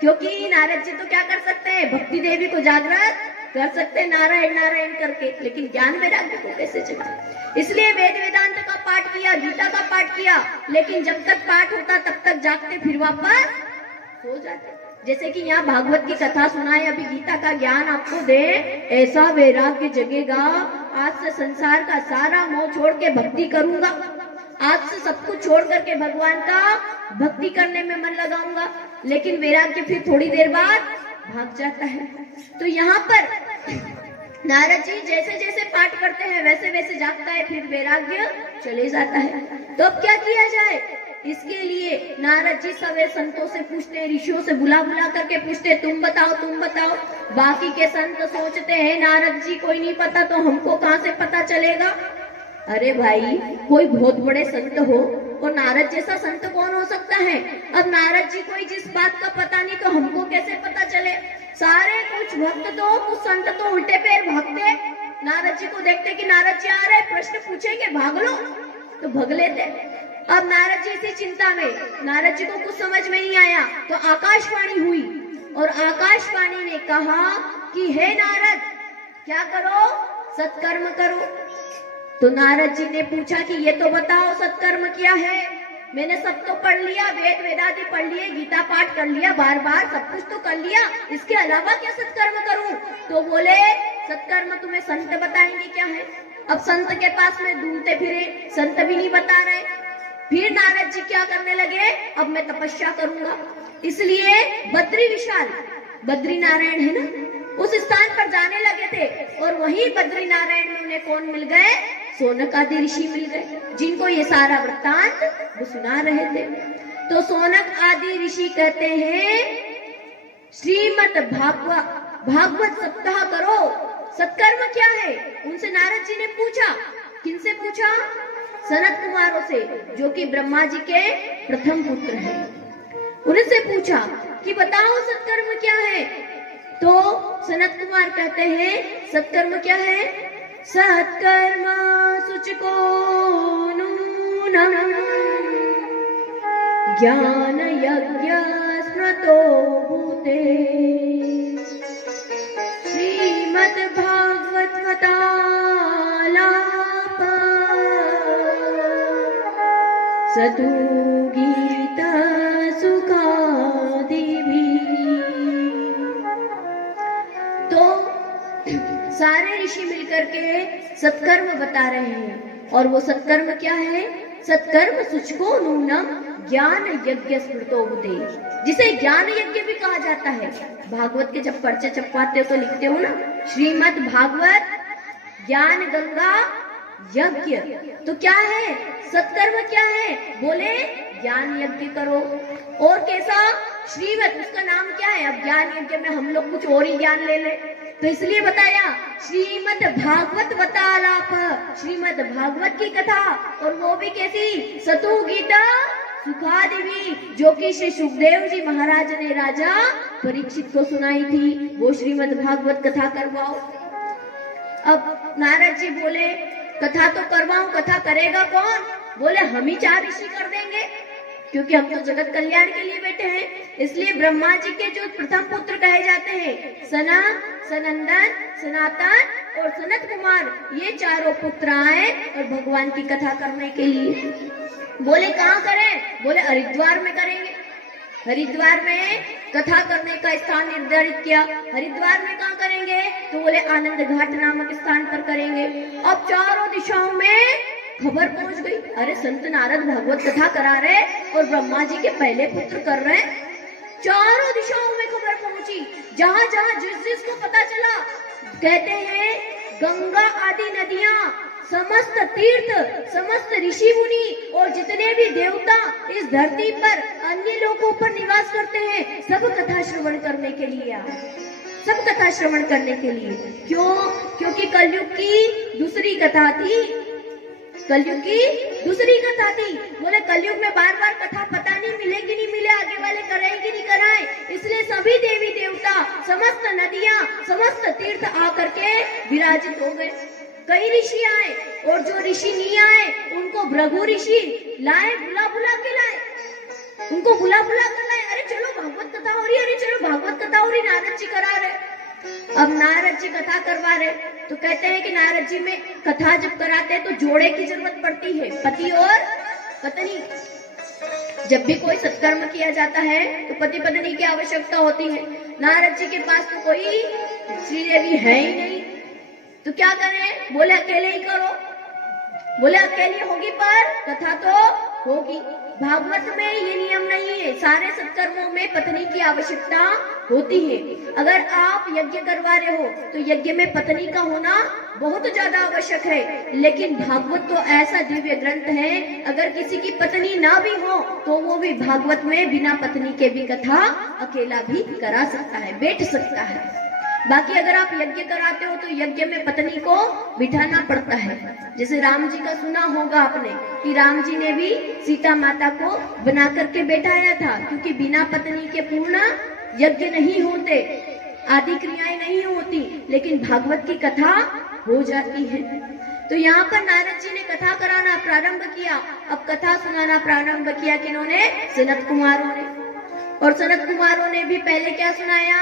क्योंकि नारद जी तो क्या कर सकते हैं, भक्ति देवी को जागृत कर सकते हैं नारायण नारायण करके, लेकिन ज्ञान वैराग्य को कैसे जगाए? इसलिए वेद वेदांत का पाठ किया, गीता का पाठ किया, लेकिन जब तक पाठ होता तब तक जागते, फिर वापस सो जाते। जैसे कि यहाँ भागवत की कथा सुनाए, अभी गीता का ज्ञान आपको दे, ऐसा वैराग्य जगेगा, आज से संसार का सारा मोह छोड़ के भक्ति करूंगा, आज से सब कुछ छोड़ करके भगवान का भक्ति करने में मन लगाऊंगा। लेकिन वैराग्य फिर थोड़ी देर बाद भाग जाता है। तो यहाँ पर नारद जी जैसे जैसे पाठ करते हैं वैसे वैसे जागता है, फिर वैराग्य चले जाता है। तो अब क्या किया जाए? इसके लिए नारद जी सवे संतों से पूछते, ऋषियों से बुला बुला करके पूछते, तुम बताओ तुम बताओ। बाकी के संत सोचते हैं नारद जी कोई नहीं पता तो हमको कहाँ से पता चलेगा? अरे भाई, कोई बहुत बड़े संत हो और नारद जैसा संत कौन हो सकता है? अब नारद जी कोई जिस बात का पता नहीं तो हमको कैसे पता चले? सारे कुछ भक्त तो कुछ संत तो उल्टे पैर भागते, नारद जी को देखते कि नारद जी आ रहे, प्रश्न पूछेंगे भाग लो, तो भाग लेते। अब नारद जी इसी चिंता में, नारद जी को कुछ समझ में नहीं आया तो आकाशवाणी हुई, और आकाशवाणी ने कहा कि हे नारद क्या करो? सत्कर्म करो। तो नारद जी ने पूछा कि ये तो बताओ सत्कर्म क्या है? मैंने सब तो पढ़ लिया, वेद वेदादि पढ़ लिए, गीता पाठ कर लिया, बार बार सब कुछ तो कर लिया, इसके अलावा क्या सत्कर्म करूं? तो बोले सत्कर्म तुम्हें संत बताएंगे क्या है। अब संत के पास में ढूंढते फिरे, संत भी नहीं बता रहे। फिर नारद जी क्या करने लगे, अब मैं तपस्या करूंगा। इसलिए बद्री विशाल, बद्री नारायण है ना, उस स्थान पर जाने लगे थे, और वहीं बद्री नारायण में उन्हें कौन मिल गए? सोनक आदि ऋषि मिल गए, जिनको ये सारा वृत्तांत वो सुना रहे थे। तो सोनक आदि ऋषि कहते हैं श्रीमद् भागवत सप्ताह करो। सत्कर्म क्या है? उनसे नारद जी ने पूछा। किनसे पूछा? सनत कुमारों से, जो कि ब्रह्मा जी के प्रथम पुत्र हैं। उनसे पूछा कि बताओ सत्कर्म क्या है? तो सनत कुमार कहते हैं सत्कर्म क्या है? सत्कर्म शुचिको नूनम् ज्ञान यज्ञ स्मृतो भूते श्रीमद् भागवत कथालाप सतु गीत सुखादिभिः। तो सारे ऋषि मिलकर के सत्कर्म बता रहे हैं, और वो सत्कर्म क्या है? सत्कर्म शुचिको नूनम् ज्ञान यज्ञ स्मृतो भूते, जिसे ज्ञान यज्ञ भी कहा जाता है। भागवत के जब पर्चे छपवाते हो तो लिखते हो ना, श्रीमद् भागवत ज्ञान गंगा यज्ञ। तो क्या है सत्कर्म? क्या है? बोले ज्ञान यज्ञ करो। और कैसा श्रीमत, उसका नाम क्या है? अब ज्ञान यज्ञ में हम लोग कुछ और ही ज्ञान ले ले, तो इसलिए बताया श्रीमद भागवत वतालाप, श्रीमद भागवत की कथा, और वो भी कैसी? सतु गीता सुखादेवी, जो कि श्री सुखदेव जी महाराज ने राजा परीक्षित को सुनाई थी, वो श्रीमद भागवत कथा करवाओ। अब नारद जी बोले कथा तो करवाऊं, कथा करेगा कौन? बोले हम ही 4 ऋषि कर देंगे, क्योंकि हम तो जगत कल्याण के लिए बैठे हैं। इसलिए ब्रह्मा जी के जो प्रथम पुत्र कहे जाते हैं, सनत, सनंदन, सनातन और सनत कुमार, ये चारों पुत्र आए और भगवान की कथा करने के लिए। बोले कहाँ करें? बोले हरिद्वार में करेंगे। हरिद्वार में कथा करने का स्थान निर्धारित किया। हरिद्वार में कहाँ करेंगे? तो बोले आनंद घाट नामक स्थान पर करेंगे। अब चारों दिशाओं में खबर पहुंच गई, अरे संत नारद भागवत कथा करा रहे और ब्रह्मा जी के पहले पुत्र कर रहे। चारों दिशाओं में खबर पहुंची, जहां जहां जिस जिस को पता चला, कहते हैं गंगा आदि नदियां, समस्त तीर्थ, समस्त ऋषि मुनि और जितने भी देवता इस धरती पर अन्य लोगों पर निवास करते हैं, सब कथा श्रवण करने के लिए आए, सब कथा श्रवण करने के लिए। क्यों? क्योंकि कलयुग की दूसरी कथा थी, कलयुग की दूसरी कथा थी। बोले कलयुग में बार बार कथा पता नहीं मिलेगी नहीं मिले, आगे वाले कराएंगे नहीं कराए, इसलिए सभी देवी देवता, समस्त नदियां, समस्त तीर्थ आकर के विराजित हो गए। कई ऋषि आए और जो ऋषि नहीं आए उनको भृगु ऋषि लाए, बुला बुला के लाए, उनको बुला बुला कर लाए। अरे चलो भागवत कथा हो रही है, अरे चलो भागवत कथा हो रही, नारद जी करा रहे। अब नारद जी कथा करवा रहे, तो कहते हैं कि नारद जी में कथा जब कराते हैं तो जोड़े की जरूरत पड़ती है, पति और पत्नी। जब भी कोई सत्कर्म किया जाता है तो पति पत्नी की आवश्यकता होती है। नारद जी के पास तो कोई श्रीदेवी है ही नहीं, तो क्या करें? बोले अकेले ही करो। बोले अकेले होगी पर कथा तो होगी। भागवत में ये नियम नहीं है, सारे सत्कर्मों में पत्नी की आवश्यकता होती है। अगर आप यज्ञ करवा रहे हो तो यज्ञ में पत्नी का होना बहुत ज्यादा आवश्यक है, लेकिन भागवत तो ऐसा दिव्य ग्रंथ है, अगर किसी की पत्नी ना भी हो तो वो भी भागवत में बिना पत्नी के भी कथा अकेला भी करा सकता है, बैठ सकता है। बाकी अगर आप यज्ञ कराते हो तो यज्ञ में पत्नी को बिठाना पड़ता है। जैसे राम जी का सुना होगा आपने कि राम जी ने भी सीता माता को बना करके बैठाया था, क्योंकि बिना पत्नी के पूर्ण यज्ञ नहीं होते, आदि क्रियाएं नहीं होती, लेकिन भागवत की कथा हो जाती है। तो यहाँ पर नारद जी ने कथा कराना प्रारंभ किया। अब कथा सुनाना प्रारंभ किया किन्होंने? सनत कुमारों ने। और सनत कुमारों ने भी पहले क्या सुनाया?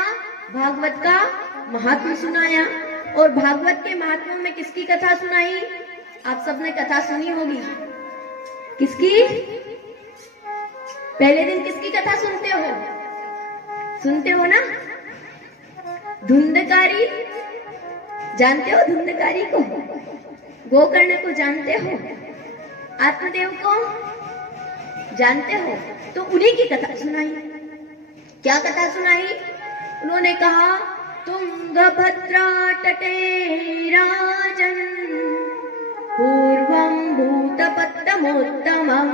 भागवत का महात्म्य सुनाया। और भागवत के महात्म्य में किसकी कथा सुनाई? आप सबने कथा सुनी होगी। किसकी? पहले दिन किसकी कथा सुनते हो? सुनते हो ना? धुंधकारी, जानते हो धुंधकारी को? गोकर्ण को जानते हो? आत्मदेव को जानते हो? तो उन्हीं की कथा सुनाई। क्या कथा सुनाई? उन्होंने कहा तुंगभद्रा तटे राजन पूर्वं भूतपत्तमोत्तमम्।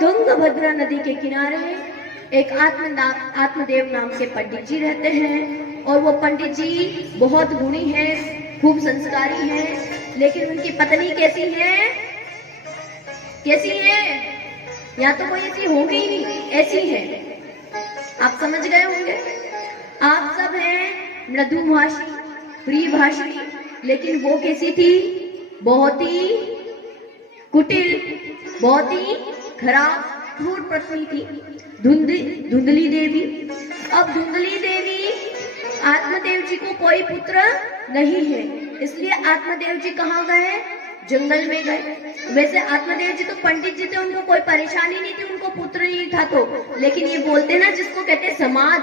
तुंगभद्रा नदी के किनारे एक आत्मदेव नाम के पंडित जी रहते हैं, और वो पंडित जी बहुत गुणी हैं, खूब संस्कारी हैं, लेकिन उनकी पत्नी कैसी है? कैसी है? या तो कोई ऐसी होगी ही नहीं, ऐसी है। आप समझ गए होंगे। आप सब हैं मृदुभाषी, प्रिय भाषणी, लेकिन वो कैसी थी? बहुत ही कुटिल, बहुत ही खराब, क्रूर पत्नी थी, धुंधली देवी। अब धुंधली देवी, आत्मदेव जी को कोई पुत्र नहीं है, इसलिए आत्मदेव जी कहाँ गए? जंगल में गए। वैसे आत्मदेव जी तो पंडित जी थे, उनको कोई परेशानी नहीं थी, उनको पुत्र नहीं था तो, लेकिन ये बोलते ना जिसको कहते समाज,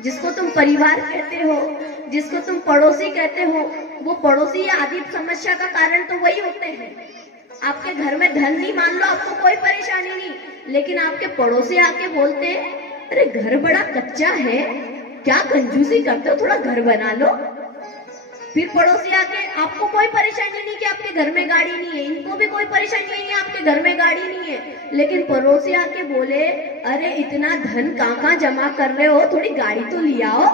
जिसको तुम परिवार कहते हो, जिसको तुम पड़ोसी कहते हो, वो पड़ोसी या आदि समस्या का कारण तो वही होते हैं। आपके घर में धन नहीं, मान लो आपको कोई परेशानी नहीं, लेकिन आपके पड़ोसी आके बोलते अरे घर बड़ा कच्चा है, क्या कंजूसी करते हो, थोड़ा घर बना लो। फिर पड़ोसी आके, आपको कोई परेशानी नहीं कि आपके घर में गाड़ी नहीं है, इनको भी कोई परेशानी नहीं है आपके घर में गाड़ी नहीं है, लेकिन पड़ोसी आके बोले अरे इतना धन कहाँ जमा कर रहे हो, थोड़ी गाड़ी तो ले आओ।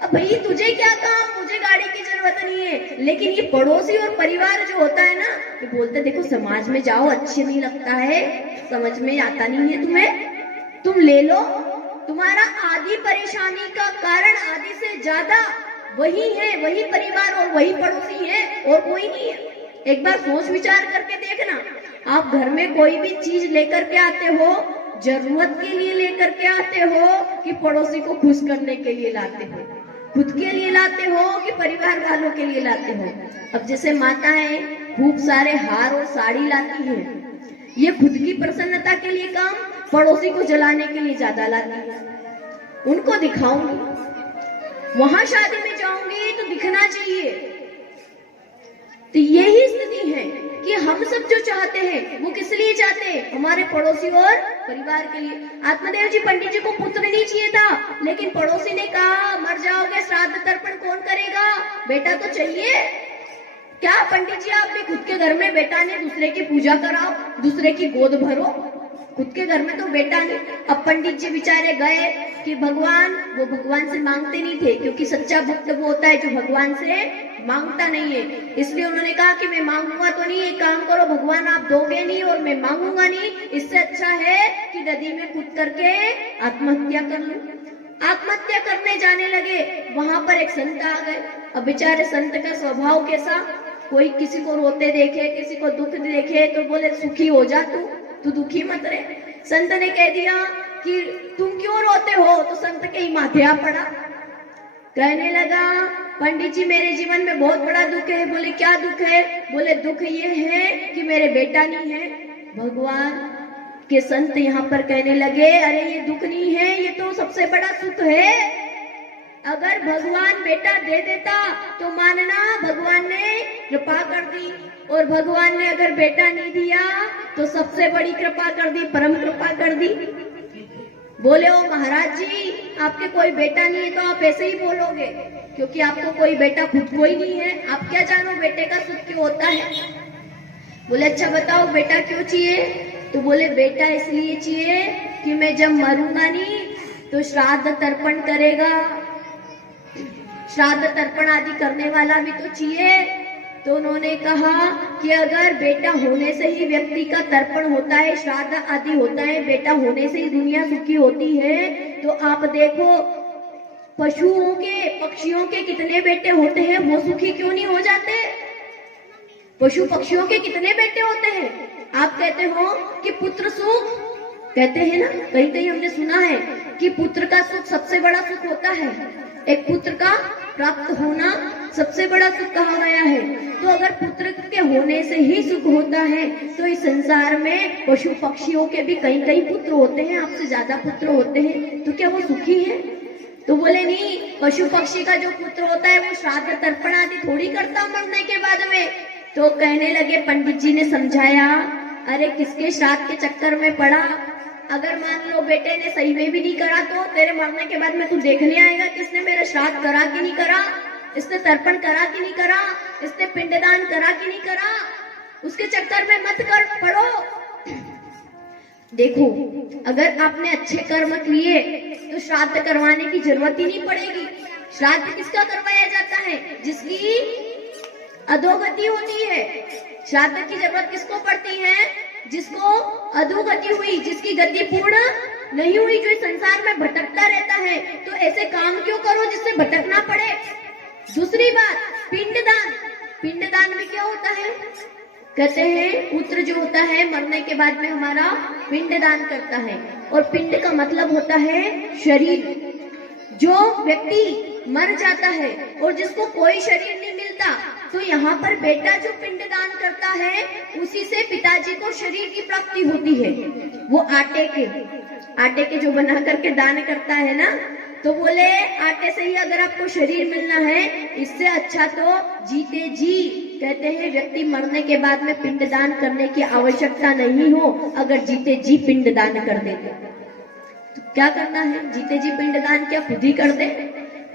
अब भाई तुझे क्या काम, मुझे गाड़ी की जरूरत नहीं है। लेकिन ये पड़ोसी और परिवार जो होता है ना, ये बोलते देखो समाज में जाओ, अच्छे नहीं लगता है, समझ में आता नहीं है तुम्हें, तुम ले लो। तुम्हारा आधी परेशानी का कारण आधी से ज्यादा वही है, वही परिवार और वही पड़ोसी है, और कोई नहीं है। एक बार सोच विचार करके देखना, आप घर में कोई भी चीज लेकर के आते हो, जरूरत के लिए लेकर के आते हो कि पड़ोसी को खुश करने के लिए लाते हो, खुद के लिए लाते हो कि परिवार वालों के लिए लाते हो। अब जैसे माताएं खूब सारे हार और साड़ी लाती हैं, ये खुद की प्रसन्नता के लिए काम, पड़ोसी को जलाने के लिए ज्यादा लाती है। उनको दिखाऊंगी, वहां शादी में जाऊंगी तो दिखना चाहिए। तो यही स्थिति है कि हम सब जो चाहते हैं वो किस लिए चाहते हैं, हमारे पड़ोसी और परिवार के लिए। आत्मदेव जी पंडित जी को पुत्र नहीं चाहिए था, लेकिन पड़ोसी ने कहा मर जाओगे, श्राद्ध तर्पण कौन करेगा, बेटा तो चाहिए। क्या पंडित जी आप भी खुद के घर में बेटा ने, दूसरे की पूजा कराओ, दूसरे की गोद भरो, खुद के घर में तो बेटा नहीं। अब पंडित जी बेचारे गए कि भगवान, वो भगवान से मांगते नहीं थे, क्योंकि सच्चा भक्त वो होता है जो भगवान से मांगता नहीं है। इसलिए उन्होंने कहा कि मैं मांगूंगा तो नहीं, एक काम करो भगवान आप दोगे नहीं और मैं मांगूंगा नहीं, इससे अच्छा है कि नदी में कूद करके आत्महत्या कर लूं। आत्महत्या करने जाने लगे, वहां पर एक संत आ गए। अब बेचारे संत का स्वभाव कैसा, कोई किसी को रोते देखे, किसी को दुख देखे तो बोले सुखी हो जा तू दुखी मत रहे। संत ने कह दिया कि तुम क्यों रोते हो, तो संत के ही माथे आ पड़ा। कहने लगा पंडित जी मेरे जीवन में बहुत बड़ा दुख है। बोले क्या दुख है, बोले दुख ये है कि मेरे बेटा नहीं है। भगवान के संत यहाँ पर कहने लगे अरे ये दुख नहीं है, ये तो सबसे बड़ा सुख है। अगर भगवान बेटा दे देता तो मानना भगवान ने कृपा कर दी, और भगवान ने अगर बेटा नहीं दिया तो सबसे बड़ी कृपा कर दी, परम कृपा कर दी। बोले ओ महाराज जी आपके कोई बेटा नहीं है तो आप ऐसे ही बोलोगे, क्योंकि आपको कोई बेटा खुद को ही नहीं है, आप क्या जानो बेटे का सुख क्यों होता है। बोले अच्छा बताओ बेटा क्यों चाहिए, तो बोले बेटा इसलिए चाहिए कि मैं जब मरूंगा नहीं तो श्राद्ध तर्पण करेगा, श्राद्ध तर्पण आदि करने वाला भी तो चाहिए। तो उन्होंने कहा कि अगर बेटा होने से ही व्यक्ति का तर्पण होता है, श्राद्ध आदि होता है, बेटा होने से ही दुनिया सुखी होती है, तो आप देखो पशुओं के, पक्षियों के कितने बेटे होते हैं, वो सुखी क्यों नहीं हो जाते। पशु पक्षियों के कितने बेटे होते हैं। आप कहते हो कि पुत्र सुख, कहते हैं ना, कहीं कहीं हमने सुना है कि पुत्र का सुख सबसे बड़ा सुख होता है, एक पुत्र का प्राप्त होना सबसे बड़ा सुख कहा गया है। तो अगर पुत्र के होने से ही सुख होता है तो इस संसार में पशु पक्षियों के भी कई कई पुत्र होते हैं, आपसे ज्यादा पुत्र होते हैं, तो क्या वो सुखी है। तो बोले नहीं, पशु पक्षी का जो पुत्र होता है वो श्राद्ध तर्पण आदि थोड़ी करता मरने के बाद में। तो कहने लगे, पंडित जी ने समझाया, अरे किसके श्राद्ध के चक्कर में पड़ा, अगर मान लो बेटे ने सही में भी नहीं करा तो तेरे मरने के बाद में तू देखने आएगा किसने मेरा श्राद्ध करा कि नहीं करा, इसने तर्पण करा कि नहीं करा, इसने पिंडदान करा कि नहीं करा। उसके चक्कर में मत कर पड़ो। देखो अगर आपने अच्छे कर्म किए तो श्राद्ध करवाने की जरूरत ही नहीं पड़ेगी। श्राद्ध किसका करवाया जाता है, जिसकी अधोगति होती है। श्राद्ध की जरूरत किसको पड़ती है, जिसको अधोगति हुई, जिसकी गति पूर्ण नहीं हुई, जो संसार में भटकता रहता है। तो ऐसे काम क्यों करो जिससे भटकना पड़े। दूसरी बात, पिंडदान, पिंडदान में क्या होता है, कहते हैं पुत्र जो होता है मरने के बाद में हमारा पिंडदान करता है, और पिंड का मतलब होता है शरीर। जो व्यक्ति मर जाता है और जिसको कोई शरीर नहीं मिलता, तो यहाँ पर बेटा जो पिंडदान करता है उसी से पिताजी को शरीर की प्राप्ति होती है। वो आटे के जो बना करके दान करता है ना, तो बोले आटे से ही अगर आपको शरीर मिलना है, इससे अच्छा तो जीते जी, कहते हैं व्यक्ति मरने के बाद में पिंडदान करने की आवश्यकता नहीं हो। अगर जीते जी पिंडदान कर दे तो क्या करना है, जीते जी पिंडदान क्या खुद ही कर दे।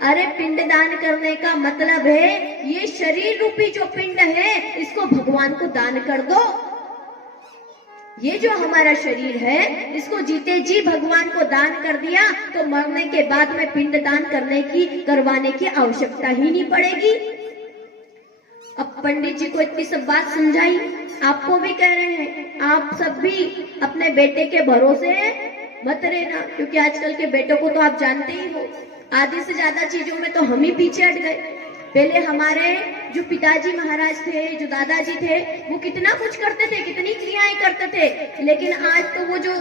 अरे पिंडदान करने का मतलब है ये शरीर रूपी जो पिंड है इसको भगवान को दान कर दो। ये जो हमारा शरीर है इसको जीते जी भगवान को दान कर दिया तो मरने के बाद में पिंडदान करवाने की आवश्यकता ही नहीं पड़ेगी। अब पंडित जी को इतनी सब बात समझाई, आपको भी कह रहे हैं आप सब भी अपने बेटे के भरोसे मत रहना, क्योंकि आजकल के बेटों को तो आप जानते ही हो, आधी से ज्यादा चीजों में तो हम ही पीछे हट गए। पहले हमारे जो पिताजी महाराज थे, जो दादाजी थे, वो कितना कुछ करते थे, कितनी क्रियाएं करते थे, लेकिन आज तो वो जो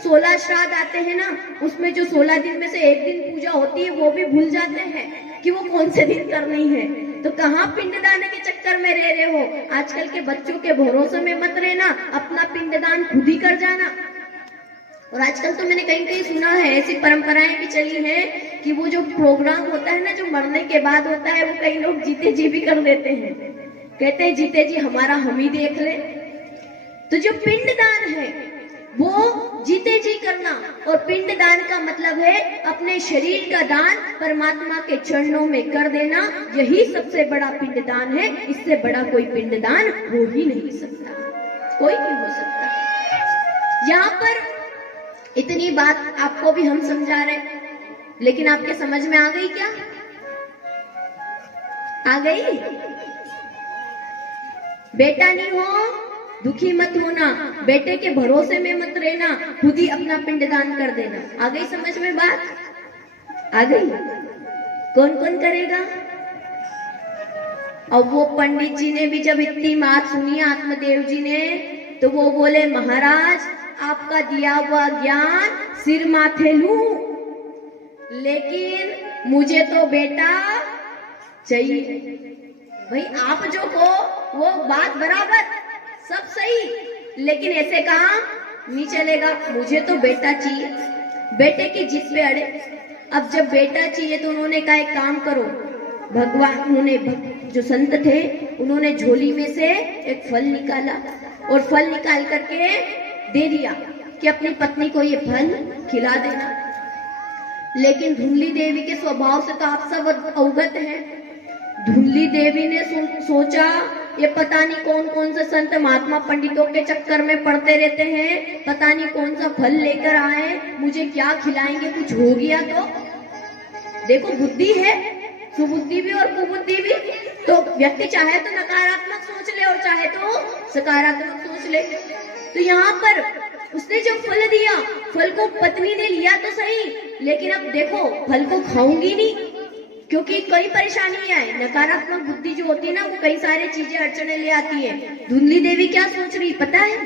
16 श्राद्ध आते हैं ना, उसमें जो 16 दिन में से एक दिन पूजा होती है वो भी भूल जाते हैं कि वो कौन से दिन करनी है। तो कहाँ पिंडदान के चक्कर में रह रहे हो? आजकल के बच्चों के भरोसे में मत रहना, अपना पिंडदान खुद ही कर जाना। और आजकल तो मैंने कहीं कहीं सुना है, ऐसी परंपराएं भी चली हैं कि वो जो प्रोग्राम होता है ना, जो मरने के बाद होता है, वो कई लोग जीते जी भी कर देते हैं, कहते हैं जीते जी हमारा हम ही देख ले। तो जो पिंडदान है वो जीते जी करना, और पिंडदान का मतलब है अपने शरीर का दान परमात्मा के चरणों में कर देना, यही सबसे बड़ा पिंडदान है। इससे बड़ा कोई पिंडदान हो ही नहीं सकता, कोई नहीं हो सकता। यहाँ पर इतनी बात आपको भी हम समझा रहे, लेकिन आपके समझ में आ गई क्या? आ गई? बेटा नहीं हो, दुखी मत होना, बेटे के भरोसे में मत रहना, खुद ही अपना पिंडदान कर देना। आ गई समझ में बात? आ गई? कौन कौन करेगा? और वो पंडित जी ने भी जब इतनी बात सुनी आत्मदेव जी ने, तो वो बोले महाराज आपका दिया हुआ ज्ञान सिर माथे लूं, लेकिन मुझे तो बेटा चाहिए। भाई आप जो को वो बात बराबर, सब सही, लेकिन ऐसे कहा नहीं चलेगा, मुझे तो बेटा चाहिए। बेटे की जिद पे अड़े। अब जब बेटा चाहिए तो उन्होंने कहा एक काम करो, भगवान, उन्होंने जो संत थे उन्होंने झोली में से एक फल निकाला और फल निकाल करके दे दिया कि अपनी पत्नी को ये फल खिला देना। लेकिन धुंधली देवी के स्वभाव से तो आप सब अवगत हैं। धुंधली देवी ने सोचा ये पता नहीं कौन कौन से संत महात्मा पंडितों के चक्कर में पड़ते रहते हैं, पता नहीं कौन सा फल लेकर आए, मुझे क्या खिलाएंगे, कुछ हो गया तो। देखो बुद्धि है, सुबुद्धि भी और कुबुद्धि भी। तो व्यक्ति चाहे तो नकारात्मक सोच ले और चाहे तो सकारात्मक सोच ले। तो यहाँ पर उसने जो फल दिया, फल को पत्नी ने लिया तो सही, लेकिन अब देखो फल को खाऊंगी नहीं, क्योंकि कई परेशानियां है। नकारात्मक बुद्धि जो होती है ना, वो कई सारी चीजें अड़चने ले आती है। धुंधली देवी क्या सोच रही पता है?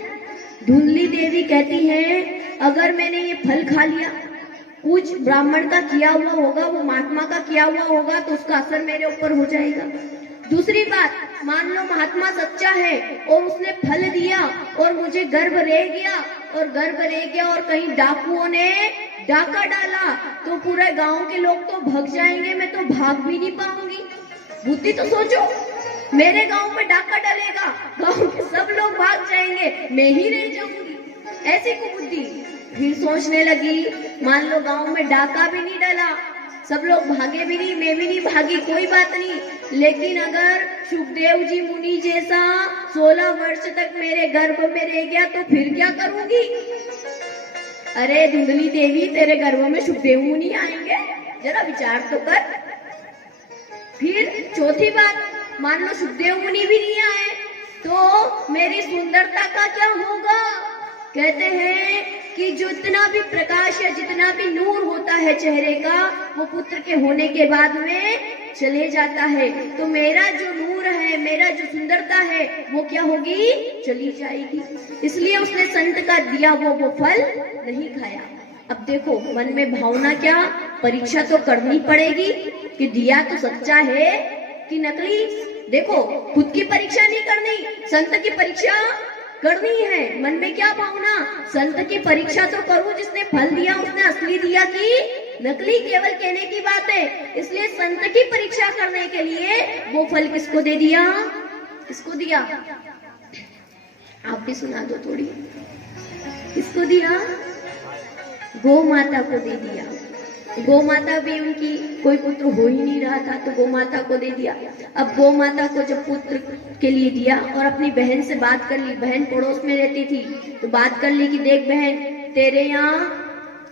धुंधली देवी कहती है अगर मैंने ये फल खा लिया, कुछ ब्राह्मण का किया हुआ होगा, वो महात्मा का किया हुआ होगा, तो उसका असर मेरे ऊपर हो जाएगा। दूसरी बात, मान लो महात्मा सच्चा है और उसने फल दिया और मुझे गर्भ रह गया, और गर्भ रह गया और कहीं डाकुओं ने डाका डाला, तो पूरे गांव के लोग तो भग जाएंगे, मैं तो भाग भी नहीं पाऊंगी। बुद्धि तो सोचो, मेरे गांव में डाका डलेगा, गांव के सब लोग भाग जाएंगे, मैं ही रह जाऊंगी। ऐसी कुबुद्धि। फिर सोचने लगी, मान लो गांव में डाका भी नहीं डला, सब लोग भागे भी नहीं, मैं भी नहीं भागी, कोई बात नहीं, लेकिन अगर सुखदेव जी मुनि जैसा 16 वर्ष तक मेरे गर्भ में रह गया तो फिर क्या करूंगी? अरे धुंधली देवी, तेरे गर्भ में सुखदेव मुनि आएंगे, जरा विचार तो कर। फिर चौथी बात, मान लो सुखदेव मुनि भी नहीं आए तो मेरी सुंदरता का क्या होगा? कहते हैं कि जितना भी प्रकाश है, जितना भी नूर होता है चेहरे का, वो पुत्र के होने के बाद में चले जाता है। तो मेरा जो नूर है, मेरा जो सुंदरता है, वो क्या होगी? चली जाएगी। इसलिए उसने संत का दिया वो फल नहीं खाया। अब देखो मन में भावना क्या, परीक्षा तो करनी पड़ेगी कि दिया तो सच्चा है कि नकली। देखो खुद की परीक्षा नहीं करनी, संत की परीक्षा करनी है। मन में क्या भावना, संत की परीक्षा तो करूं, जिसने फल दिया उसने असली दिया कि नकली, केवल कहने की बात है। इसलिए संत की परीक्षा करने के लिए वो फल किसको दे दिया? किसको दिया? आप भी सुना दो थोड़ी। किसको दिया? गौ माता को दे दिया। गौ माता भी उनकी कोई पुत्र हो ही नहीं रहा था, तो गौ माता को दे दिया। अब गौ माता को जब पुत्र के लिए दिया और अपनी बहन से बात कर ली, बहन पड़ोस में रहती थी, तो बात कर ली कि देख बहन, तेरे यहाँ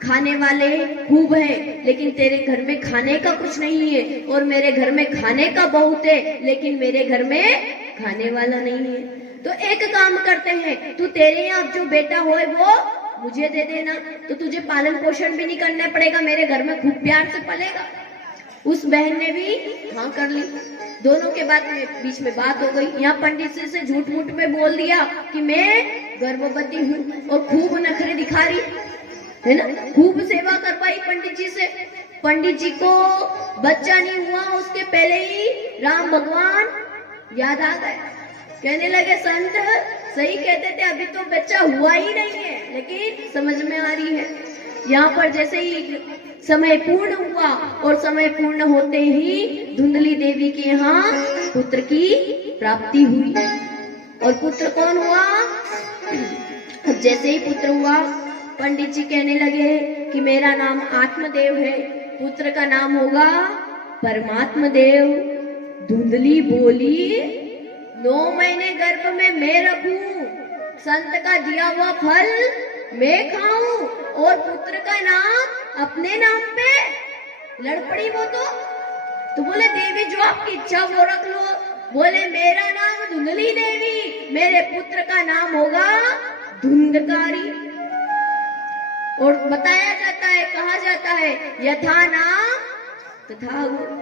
खाने वाले खूब है, लेकिन तेरे घर में खाने का कुछ नहीं है, और मेरे घर में खाने का बहुत है, लेकिन मेरे घर में खाने वाला नहीं है। तो एक काम करते हैं, तू तेरे यहाँ अब जो बेटा होए वो मुझे दे देना, तो तुझे पालन पोषण भी नहीं करना पड़ेगा, मेरे घर में खूब प्यार से पलेगा। उस बहन ने भी हाँ कर ली। दोनों के बीच में बात हो गई। यहाँ पंडित जी से झूठ मूठ में बोल दिया कि मैं गर्भवती हूँ, और खूब नखरे दिखा रही है ना, खूब सेवा करवाई पंडित जी से। पंडित जी को बच्चा नहीं हुआ, उसके पहले ही राम भगवान याद आ गए। कहने लगे संत सही कहते थे, अभी तो बच्चा हुआ ही नहीं है, लेकिन समझ में आ रही है। यहाँ पर जैसे ही समय पूर्ण हुआ, और समय पूर्ण होते ही धुंधली देवी के यहाँ पुत्र की प्राप्ति हुई। और पुत्र कौन हुआ? जैसे ही पुत्र हुआ, पंडित जी कहने लगे कि मेरा नाम आत्मदेव है, पुत्र का नाम होगा परमात्मा देव। धुंधली बोली 9 महीने गर्भ में मैं रखूं, संत का दिया हुआ फल मैं खाऊं, और पुत्र का नाम अपने नाम पे लड़ पड़ी वो। तो बोले देवी जो आपकी इच्छा वो रख लो। बोले मेरा नाम धुंधली देवी, मेरे पुत्र का नाम होगा धुंधकारी। और बताया जाता है, कहा जाता है यथा नाम तथा गुण।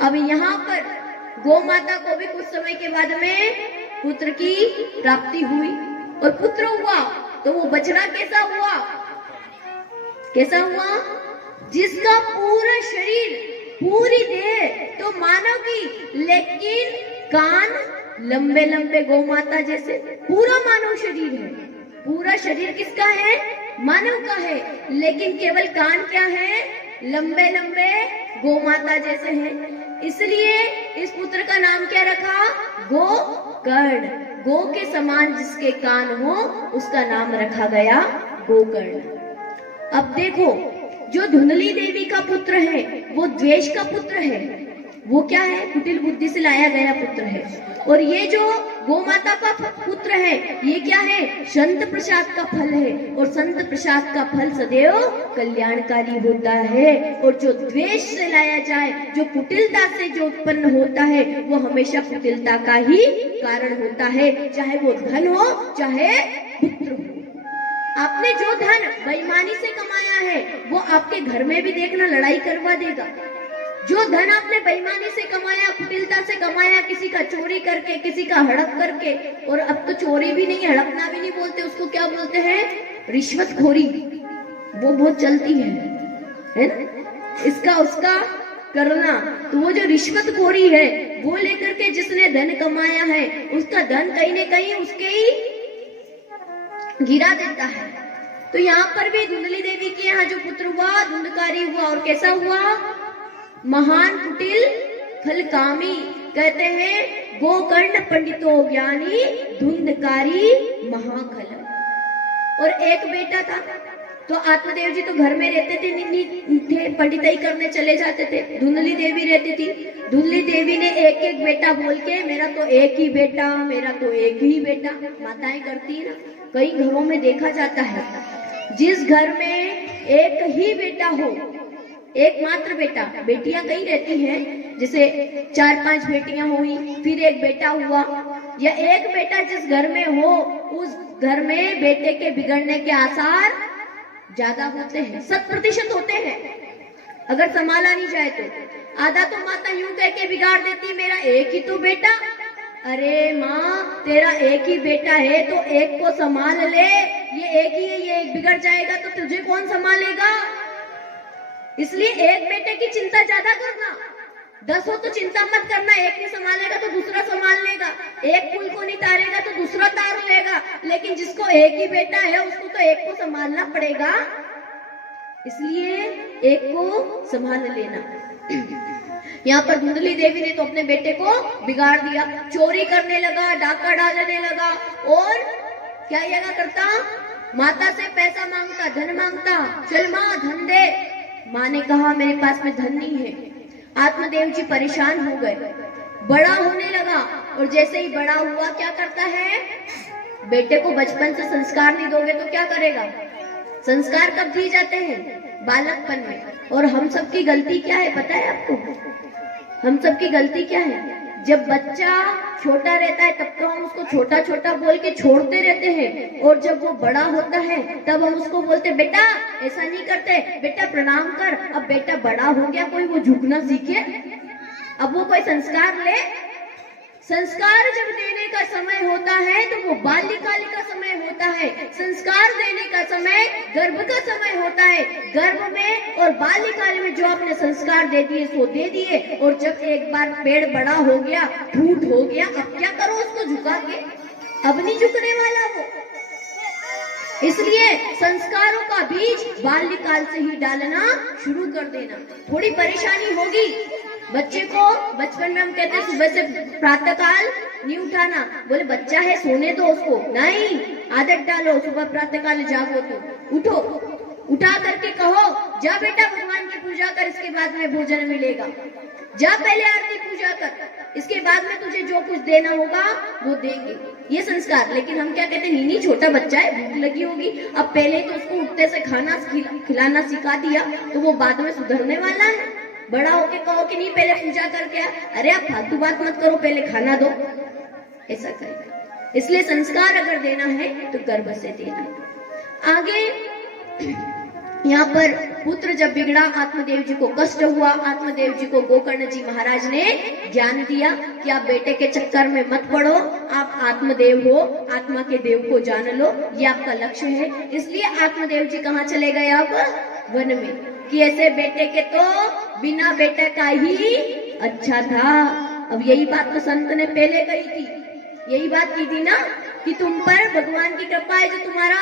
अब यहाँ पर गौ माता को भी कुछ समय के बाद में पुत्र की प्राप्ति हुई, और पुत्र हुआ तो वो बछड़ा कैसा हुआ? कैसा हुआ? जिसका पूरा शरीर, पूरी देह तो मानव की, लेकिन कान लंबे लंबे गौ माता जैसे। पूरा मानव शरीर है, पूरा शरीर किसका है? मानव का है, लेकिन केवल कान क्या है? लंबे लंबे गौ माता जैसे हैं। इसलिए इस पुत्र का नाम क्या रखा? गोकर्ण। गो के समान जिसके कान हो उसका नाम रखा गया गोकर्ण। अब देखो, जो धुंधली देवी का पुत्र है वो द्वेष का पुत्र है। वो क्या है? कुटिल बुद्धि से लाया गया पुत्र है। और ये जो गौ माता का पुत्र है, ये क्या है? संत प्रसाद का फल है, और संत प्रसाद का फल सदैव कल्याणकारी होता है। और जो द्वेष से लाया जाए, जो कुटिलता से जो उत्पन्न होता है, वो हमेशा कुटिलता का ही कारण होता है, चाहे वो धन हो चाहे पुत्र हो। आपने जो धन बेईमानी से कमाया है वो आपके घर में भी देखना लड़ाई करवा देगा। जो धन आपने बेईमानी से कमाया, कुटिलता से कमाया, किसी का चोरी करके, किसी का हड़प करके, और अब तो चोरी भी नहीं, हड़पना भी नहीं बोलते, उसको क्या बोलते हैं? रिश्वतखोरी। वो बहुत चलती है ना, इसका उसका करना। तो वो जो रिश्वतखोरी है वो लेकर के जिसने धन कमाया है, उसका धन कहीं न कहीं उसके ही गिरा देता है। तो यहाँ पर भी धुंधली देवी के यहाँ जो पुत्र हुआ धुंधकारी हुआ, और कैसा हुआ? महान कुटिल फलकामी। कहते हैं गोकर्ण पंडितो ज्ञानी धुंधकारी महाखल। और एक बेटा था, तो आत्मदेव जी तो घर में रहते थे, नहीं थे, पंडिताई करने चले जाते थे। धुंधली देवी रहती थी। धुंधली देवी ने एक एक बेटा बोल के, मेरा तो एक ही बेटा, मेरा तो एक ही बेटा, माताएं करती है ना। कई घरों में देखा जाता है, जिस घर में एक ही बेटा हो, एकमात्र बेटा, बेटियां कई रहती हैं, जैसे 4-5 बेटियां हुई, फिर एक बेटा हुआ, या एक बेटा जिस घर में हो, उस घर में बेटे के बिगड़ने के आसार ज्यादा होते हैं, 100% होते हैं। अगर संभाला नहीं जाए तो आधा तो माता यूं कह के बिगाड़ देती, मेरा एक ही तो बेटा। अरे माँ, तेरा एक ही बेटा है तो एक को संभाल ले, ये एक ही है, ये एक बिगड़ जाएगा तो तुझे कौन संभालेगा? इसलिए एक बेटे की चिंता ज्यादा करना, 10 हो तो चिंता मत करना, एक नहीं संभालेगा तो दूसरा संभाल लेगा, एक पुल को नहीं तारेगा तो दूसरा तार लेगा, लेकिन जिसको एक ही बेटा है उसको तो एक को संभालना पड़ेगा, इसलिए एक को संभाल लेना। यहाँ पर धुंधली देवी ने तो अपने बेटे को बिगाड़ दिया, चोरी करने लगा, डाका डालने लगा, और क्या करता? माता से पैसा मांगता, धन मांगता, चल माँ धन दे, माँ ने कहा मेरे पास में धन नहीं है। आत्मदेव जी परेशान हो गए, बड़ा होने लगा और जैसे ही बड़ा हुआ क्या करता है, बेटे को बचपन से संस्कार नहीं दोगे तो क्या करेगा। संस्कार कब दिए जाते हैं, बालकपन में। और हम सबकी गलती क्या है पता है आपको, हम सबकी गलती क्या है, जब बच्चा छोटा रहता है तब तो हम उसको छोटा छोटा बोल के छोड़ते रहते हैं, और जब वो बड़ा होता है तब हम उसको बोलते बेटा ऐसा नहीं करते, बेटा प्रणाम कर। अब बेटा बड़ा हो गया, कोई वो झुकना सीखे, अब वो कोई संस्कार ले। संस्कार जब देने का समय होता है तो वो बाल्यकाल का समय होता है। संस्कार देने का समय गर्भ का समय होता है। गर्भ में और बाल्यकाल में जो आपने संस्कार दे दिए सो दे दिए, और जब एक बार पेड़ बड़ा हो गया, फूट हो गया, अब क्या करो उसको झुका के, अब नहीं झुकने वाला वो। इसलिए संस्कारों का बीज बाल्यकाल से ही डालना शुरू कर देना। थोड़ी परेशानी होगी बच्चे को, बचपन में हम कहते हैं सुबह से प्रातःकाल नहीं उठाना, बोले बच्चा है सोने दो उसको, नहीं आदत डालो, सुबह प्रातःकाल जागो तो उठो, उठा करके कहो जा बेटा भगवान की पूजा कर, इसके बाद में भोजन मिलेगा, जा पहले आरती पूजा कर, इसके बाद में तुझे जो कुछ देना होगा वो देंगे, ये संस्कार। लेकिन हम क्या कहते हैं, नहीं छोटा बच्चा है, भूख लगी होगी, अब पहले तो उसको उठते से खाना खिलाना सिखा दिया तो वो बाद में सुधरने वाला है। बड़ा होके कहो कि नहीं पहले पूजा करके, अरे आप फालतू बात मत करो, पहले खाना दो, ऐसा करेगा। इसलिए संस्कार अगर देना है तो गर्भ से देना। आगे यहाँ पर पुत्र जब बिगड़ा, आत्मदेव जी को कष्ट हुआ, आत्मदेव जी को गोकर्ण जी महाराज ने ज्ञान दिया कि आप बेटे के चक्कर में मत पड़ो, आप आत्मदेव हो, आत्मा के देव को जान लो, ये आपका लक्ष्य है। इसलिए आत्मदेव जी कहाँ चले गए, अब वन में, कि ऐसे बेटे के तो बिना बेटे का ही अच्छा था। अब यही बात तो संत ने पहले कही थी, यही बात की थी ना कि तुम पर भगवान की कृपा है जो तुम्हारा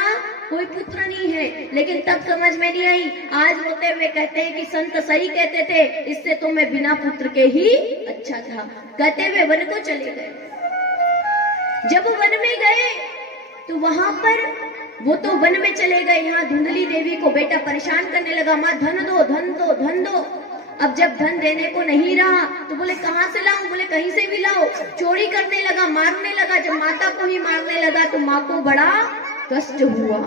कोई पुत्र नहीं है, लेकिन तब समझ में नहीं आई। आज होते हुए कहते हैं कि संत सही कहते थे, इससे तो मैं बिना पुत्र के ही अच्छा था। कहते हुए वन को चले गए। जब वन में गए तो वहां पर वो तो वन में चले गए, यहाँ धुंधली देवी को बेटा परेशान करने लगा, माँ धन दो धन दो धन दो। अब जब धन देने को नहीं रहा तो बोले कहाँ से लाऊं, बोले कहीं से भी लाओ। चोरी करने लगा, मारने लगा। जब माता को ही मारने लगा तो माँ को बड़ा कष्ट हुआ।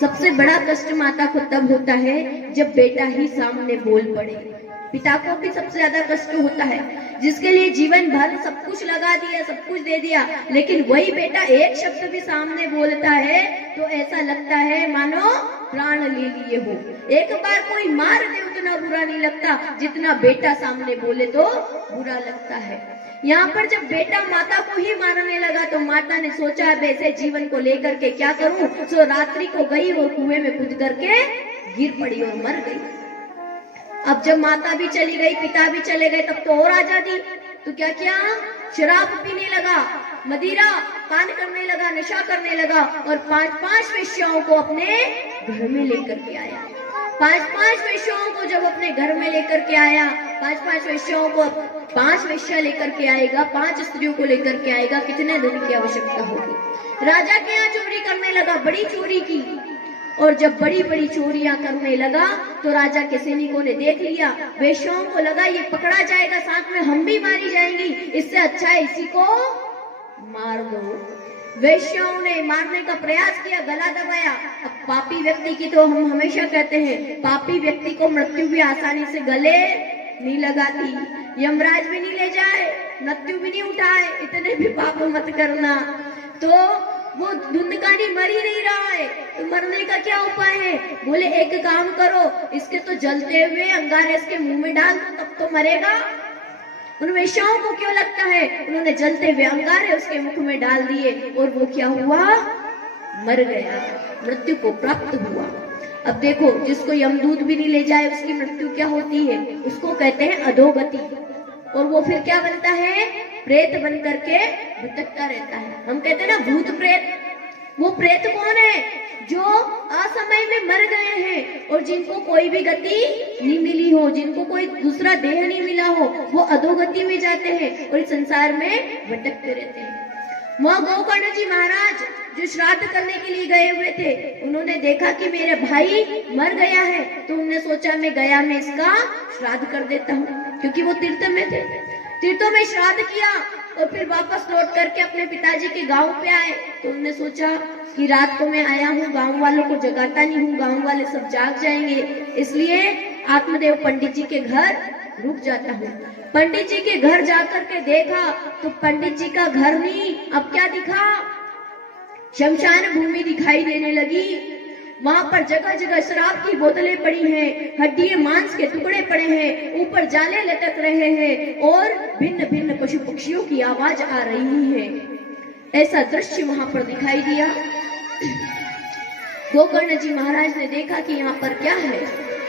सबसे बड़ा कष्ट माता को तब होता है जब बेटा ही सामने बोल पड़े। पिता को भी सबसे ज्यादा कष्ट होता है, जिसके लिए जीवन भर सब कुछ लगा दिया, सब कुछ दे दिया, लेकिन वही बेटा एक शब्द भी सामने बोलता है तो ऐसा लगता है मानो प्राण ले लिए हो। एक बार कोई मार दे उतना बुरा नहीं लगता जितना बेटा सामने बोले तो बुरा लगता है। यहाँ पर जब बेटा माता को ही मारने लगा तो माता ने सोचा अब ऐसे जीवन को लेकर के क्या करूं, सो रात्रि को गई और कुएं में कूद करके गिर पड़ी और मर गई। अब जब माता भी चली गई, पिता भी चले गए, तब तो और आजादी। तो क्या किया, शराब पीने लगा, मदिरा पान करने लगा, नशा करने लगा, और 5-5 वेश्याओं को अपने घर में लेकर के आया। 5-5 वेश्याओं को जब अपने घर में लेकर के आया, 5-5 वेश्याओं को 5 वेश्या लेकर के आएगा, 5 स्त्रियों को लेकर के आएगा, कितने धन की आवश्यकता होगी। राजा के यहाँ चोरी करने लगा, बड़ी चोरी की, और जब बड़ी बड़ी चोरियां करने लगा तो राजा के सैनिकों ने देख लिया। वेश्याओं को लगा ये पकड़ा जाएगा, साथ में हम भी मारी जाएंगी, इससे अच्छा है इसी को मार दो। वेश्याओं ने मारने का प्रयास किया, गला दबाया। अब पापी व्यक्ति की तो हम हमेशा कहते हैं, पापी व्यक्ति को मृत्यु भी आसानी से गले नहीं लगाती, यमराज भी नहीं ले जाए, मृत्यु भी नहीं उठाए, इतने भी पाप मत करना। तो वो धुंधकानी मर ही नहीं रहा है, तो मरने का क्या उपाय है, बोले एक काम करो, इसके तो जलते हुए अंगारे इसके मुंह में डाल दो तब तो मरेगा। उन वेश्याओं को क्यों लगता है, उन्होंने जलते हुए अंगारे उसके मुख में डाल दिए और वो क्या हुआ, मर गया, मृत्यु को प्राप्त हुआ। अब देखो, जिसको यमदूत भी नहीं ले जाए उसकी मृत्यु क्या होती है, उसको कहते हैं अधोगति, और वो फिर क्या बनता है, प्रेत बन करके भटकता रहता है। हम कहते हैं ना भूत प्रेत। वो प्रेत कौन है, जो असमय में मर गए हैं और जिनको कोई भी गति नहीं मिली हो, जिनको कोई दूसरा देह नहीं मिला हो, वो अधोगति में जाते हैं और इस संसार में भटकते रहते हैं। वहाँ गोकर्ण जी महाराज जो श्राद्ध करने के लिए गए हुए थे, उन्होंने देखा कि मेरा भाई मर गया है, तो उन्होंने सोचा मैं गया में इसका श्राद्ध कर देता हूँ, क्योंकि वो तीर्थ में थे। तीर्थों में श्राद्ध किया और फिर वापस लौट करके अपने पिताजी के गांव पे आए। तो उन्होंने सोचा कि रात को मैं आया हूँ, गांव वालों को जगाता नहीं हूँ, गांव वाले सब जाग जाएंगे, इसलिए आत्मदेव पंडित जी के घर रुक जाता हूँ। पंडित जी के घर जाकर के देखा तो पंडित जी का घर नहीं, अब क्या दिखा, शमशान भूमि दिखाई देने लगी। वहां पर जगह जगह शराब की बोतलें पड़ी हैं, हड्डियां मांस के टुकड़े पड़े हैं, ऊपर जाले लटक रहे हैं और भिन्न भिन्न पशु पक्षियों की आवाज आ रही है। ऐसा दृश्य वहां पर दिखाई दिया। गोकर्ण जी महाराज ने देखा कि यहाँ पर क्या है।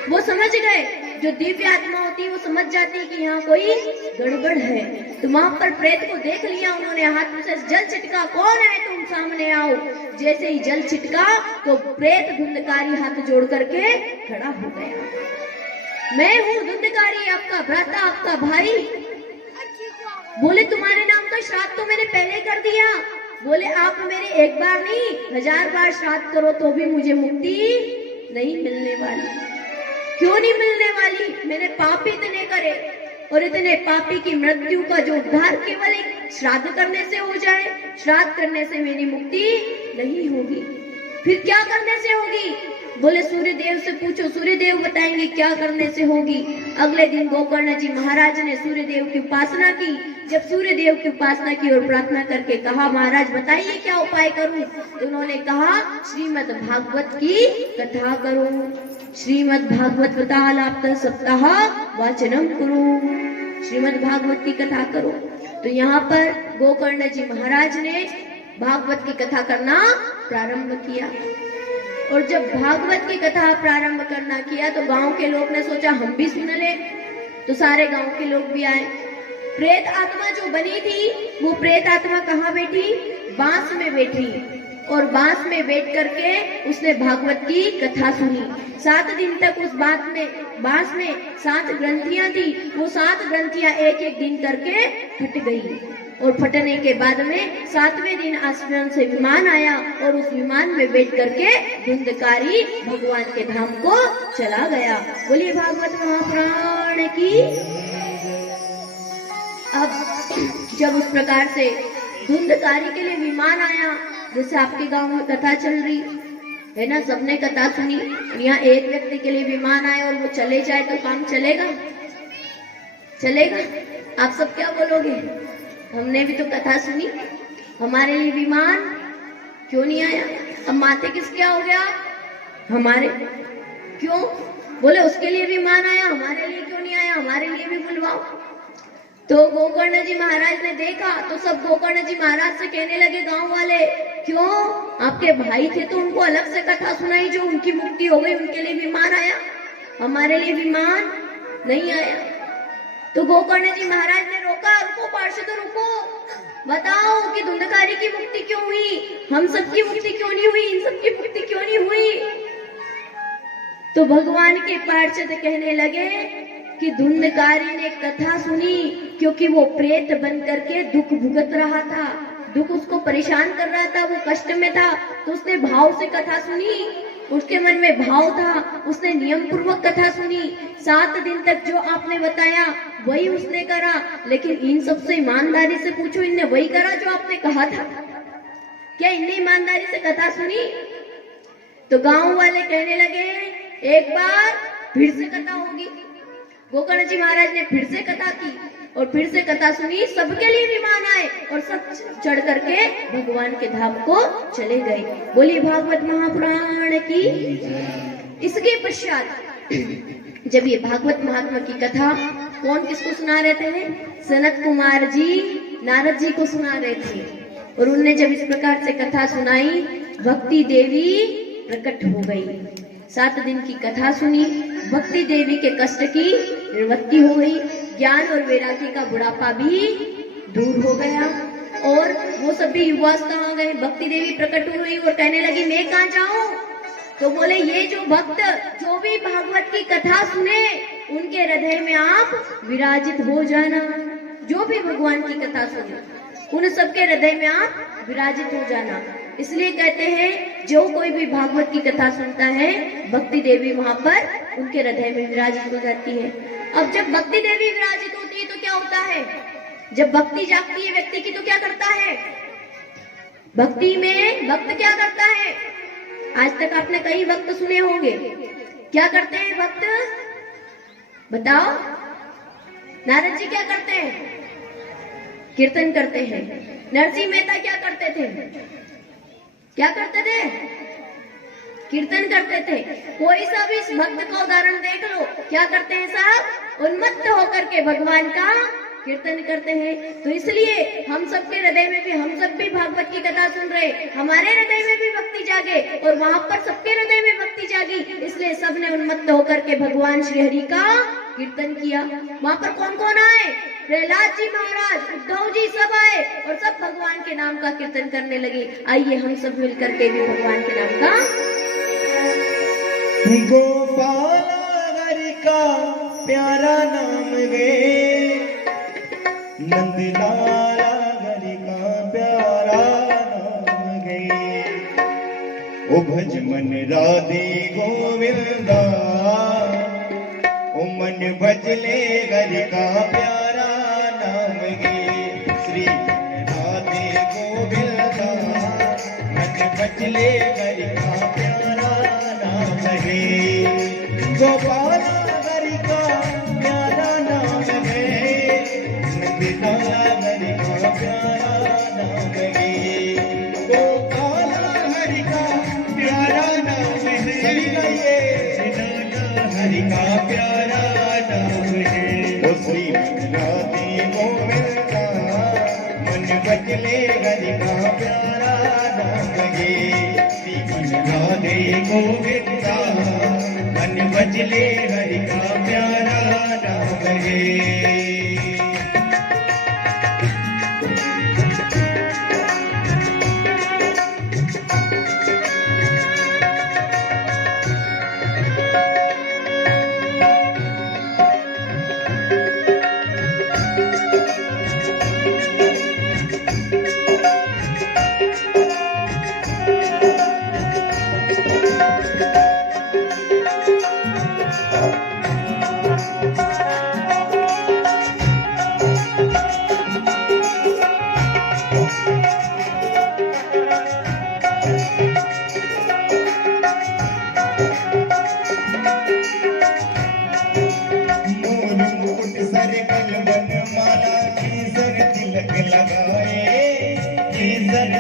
वो समझ गए, जो दिव्य आत्मा होती है वो समझ जाती है कि यहाँ कोई गड़बड़ है। तो वहां पर प्रेत को देख लिया, उन्होंने हाथ से जल छिटका, कौन है तुम, सामने आओ। जैसे ही जल छिटका तो प्रेत धुंधकारी हाथ जोड़ करके खड़ा हो गया। मैं हूँ धुंधकारी, आपका भ्राता, आपका भाई। बोले तुम्हारे नाम का श्राद्ध तो मैंने पहले कर दिया। बोले आप मेरे एक बार नहीं 1000 बार श्राद्ध करो तो भी मुझे मुक्ति नहीं मिलने वाली। क्यों नहीं मिलने वाली? मैंने पाप इतने करे, और इतने पापी की मृत्यु का जो उद्धार केवल एक श्राद्ध करने से हो जाए। श्राद्ध करने से मेरी मुक्ति नहीं होगी, फिर क्या करने से होगी? बोले सूर्य देव से पूछो, सूर्य देव बताएंगे क्या करने से होगी। अगले दिन गोकर्ण जी महाराज ने सूर्य देव की उपासना की। जब सूर्य देव की उपासना की और प्रार्थना करके कहा महाराज बताइए क्या उपाय करूं, तो उन्होंने कहा श्रीमद् भागवत की कथा करो। श्रीमद् भागवत वतालाप्त सप्ताह वाचनम करो, श्रीमद् भागवत की कथा करो। तो यहाँ पर गोकर्ण जी महाराज ने भागवत की कथा करना प्रारंभ किया। और जब भागवत की कथा प्रारंभ करना किया तो गांव के लोग ने सोचा हम भी सुन ले, तो सारे गांव के लोग भी आए। प्रेत आत्मा जो बनी थी वो प्रेत आत्मा कहाँ बैठी? बांस में बैठी, और बांस में बैठ करके उसने भागवत की कथा सुनी। 7 दिन तक उस बांस में 7 ग्रंथियां थी, वो 7 ग्रंथियां एक एक दिन करके फट गई, और फटने के बाद में 7वें दिन आसमान से विमान आया और उस विमान में बैठ करके धुंधकारी भगवान के धाम को चला गया। बोलिए भागवत महापुराण की। अब जब उस प्रकार से धुंधकारी के लिए विमान आया, जैसे आपके गांव में कथा चल रही है ना, सबने कथा सुनी, यहाँ एक व्यक्ति के लिए विमान आए और वो चले जाए तो काम चलेगा? चलेगा? आप सब क्या बोलोगे? हमने भी तो कथा सुनी, हमारे लिए विमान क्यों नहीं आया? अब माथे किसके हो गया? हमारे। क्यों? बोले उसके लिए विमान आया, हमारे लिए क्यों नहीं आया? हमारे लिए भी बुलवाओ। तो गोकर्ण जी महाराज ने देखा तो सब गोकर्ण जी महाराज से कहने लगे गांव वाले, क्यों? आपके भाई थे तो उनको अलग से कथा सुनाई, जो उनकी मुक्ति हो गई उनके लिए विमान आया, हमारे लिए विमान नहीं आया। तो गोकर्ण जी महाराज ने रोका, रुको पार्षदों रुको, बताओ कि धुंधकारी की मुक्ति क्यों हुई, हम सबकी मुक्ति क्यों नहीं हुई, इन सबकी मुक्ति क्यों नहीं हुई? तो भगवान के पार्षद कहने लगे कि धुंधकारी ने कथा सुनी क्योंकि वो प्रेत बन करके दुख भुगत रहा था, दुख उसको परेशान कर रहा था, वो कष्ट में था, तो उसने भाव से कथा सुनी, उसके मन में भाव था, उसने नियम पूर्वक कथा सुनी। 7 दिन तक जो आपने बताया वही उसने करा, लेकिन इन सबसे ईमानदारी से पूछो, इनने वही करा जो आपने कहा था? क्या इनने ईमानदारी से कथा सुनी? तो गांव वाले कहने लगे एक बार फिर से कथा होगी। गोकर्ण जी महाराज ने फिर से कथा की और फिर से कथा सुनी, सबके लिए विमान आए और सब चढ़ करके भगवान के धाम को चले गए। बोलिए भागवत महापुराण की। इसके पश्चात जब ये भागवत महात्मा की कथा कौन किसको सुना रहे थे? सनत कुमार जी नारद जी को सुना रहे थे, और उनने जब इस प्रकार से कथा सुनाई, भक्ति देवी प्रकट हो गई। 7 दिन की कथा सुनी, भक्ति देवी के कष्ट की निवृत्ति हो गई, ज्ञान और वैराग्य का बुढ़ापा भी दूर हो गया, और वो सभी युवावस्था आ गए। भक्ति देवी प्रकट हुई और कहने लगी मैं कहाँ जाऊं? तो बोले ये जो भक्त जो भी भागवत की कथा सुने उनके हृदय में आप विराजित हो जाना। जो भी भगवान की कथा सुने उन सबके हृदय में आप विराजित हो जाना। इसलिए कहते हैं जो कोई भी भागवत की कथा सुनता है, भक्ति देवी वहां पर उनके हृदय में विराजित हो जाती है। अब जब भक्ति देवी विराजित होती है तो क्या होता है? जब भक्ति जागती है व्यक्ति की तो क्या करता है? भक्ति में भक्त क्या करता है? आज तक आपने कई भक्त सुने होंगे। क्या करते हैं भक्त? बताओ। नारद जी क्या करते हैं? कीर्तन करते हैं। नरसिंह मेहता क्या करते थे? क्या करते थे? कीर्तन करते थे। कोई सा भी इस भक्त का उदाहरण देख लो, क्या करते हैं साहब? उन्मत्त होकर के भगवान का कीर्तन करते हैं। तो इसलिए हम सबके हृदय में भी, हम सब भी भागवत की कथा सुन रहे, हमारे हृदय में भी भक्ति जागे और वहां पर सबके हृदय में भक्ति जागी। इसलिए सबने उन्मत्त होकर के भगवान श्री हरि का कीर्तन किया। वहां पर कौन कौन आए? प्रहलाद जी महाराज, उद्धव जी सब आए और सब भगवान के नाम का कीर्तन करने लगे। आइए हम सब मिलकर के भी भगवान के नाम का। गोपाल हरि का प्यारा नाम गे, नंदलाला हरि का प्यारा नाम गे। ओ भज मन राधे गोविंदा, ओ मन भजले हरि का प्यारा नाम गे। श्री राधे गोविंदा, मन भजले हरि का प्यारा नाम गे। गोपाल हरि का प्यारा नाम है, नंदलाला हरि का प्यारा नाम है। गोपाल हरि का प्यारा नाम है, सभी गाइए। नंदलाला हरि का प्यारा नाम है। ओ श्री राधे गोविंदा, मन बजले हरि का प्यारा नाम है। श्री राधे गोविंदा, मन बजले हरि का प्यारा नाम है।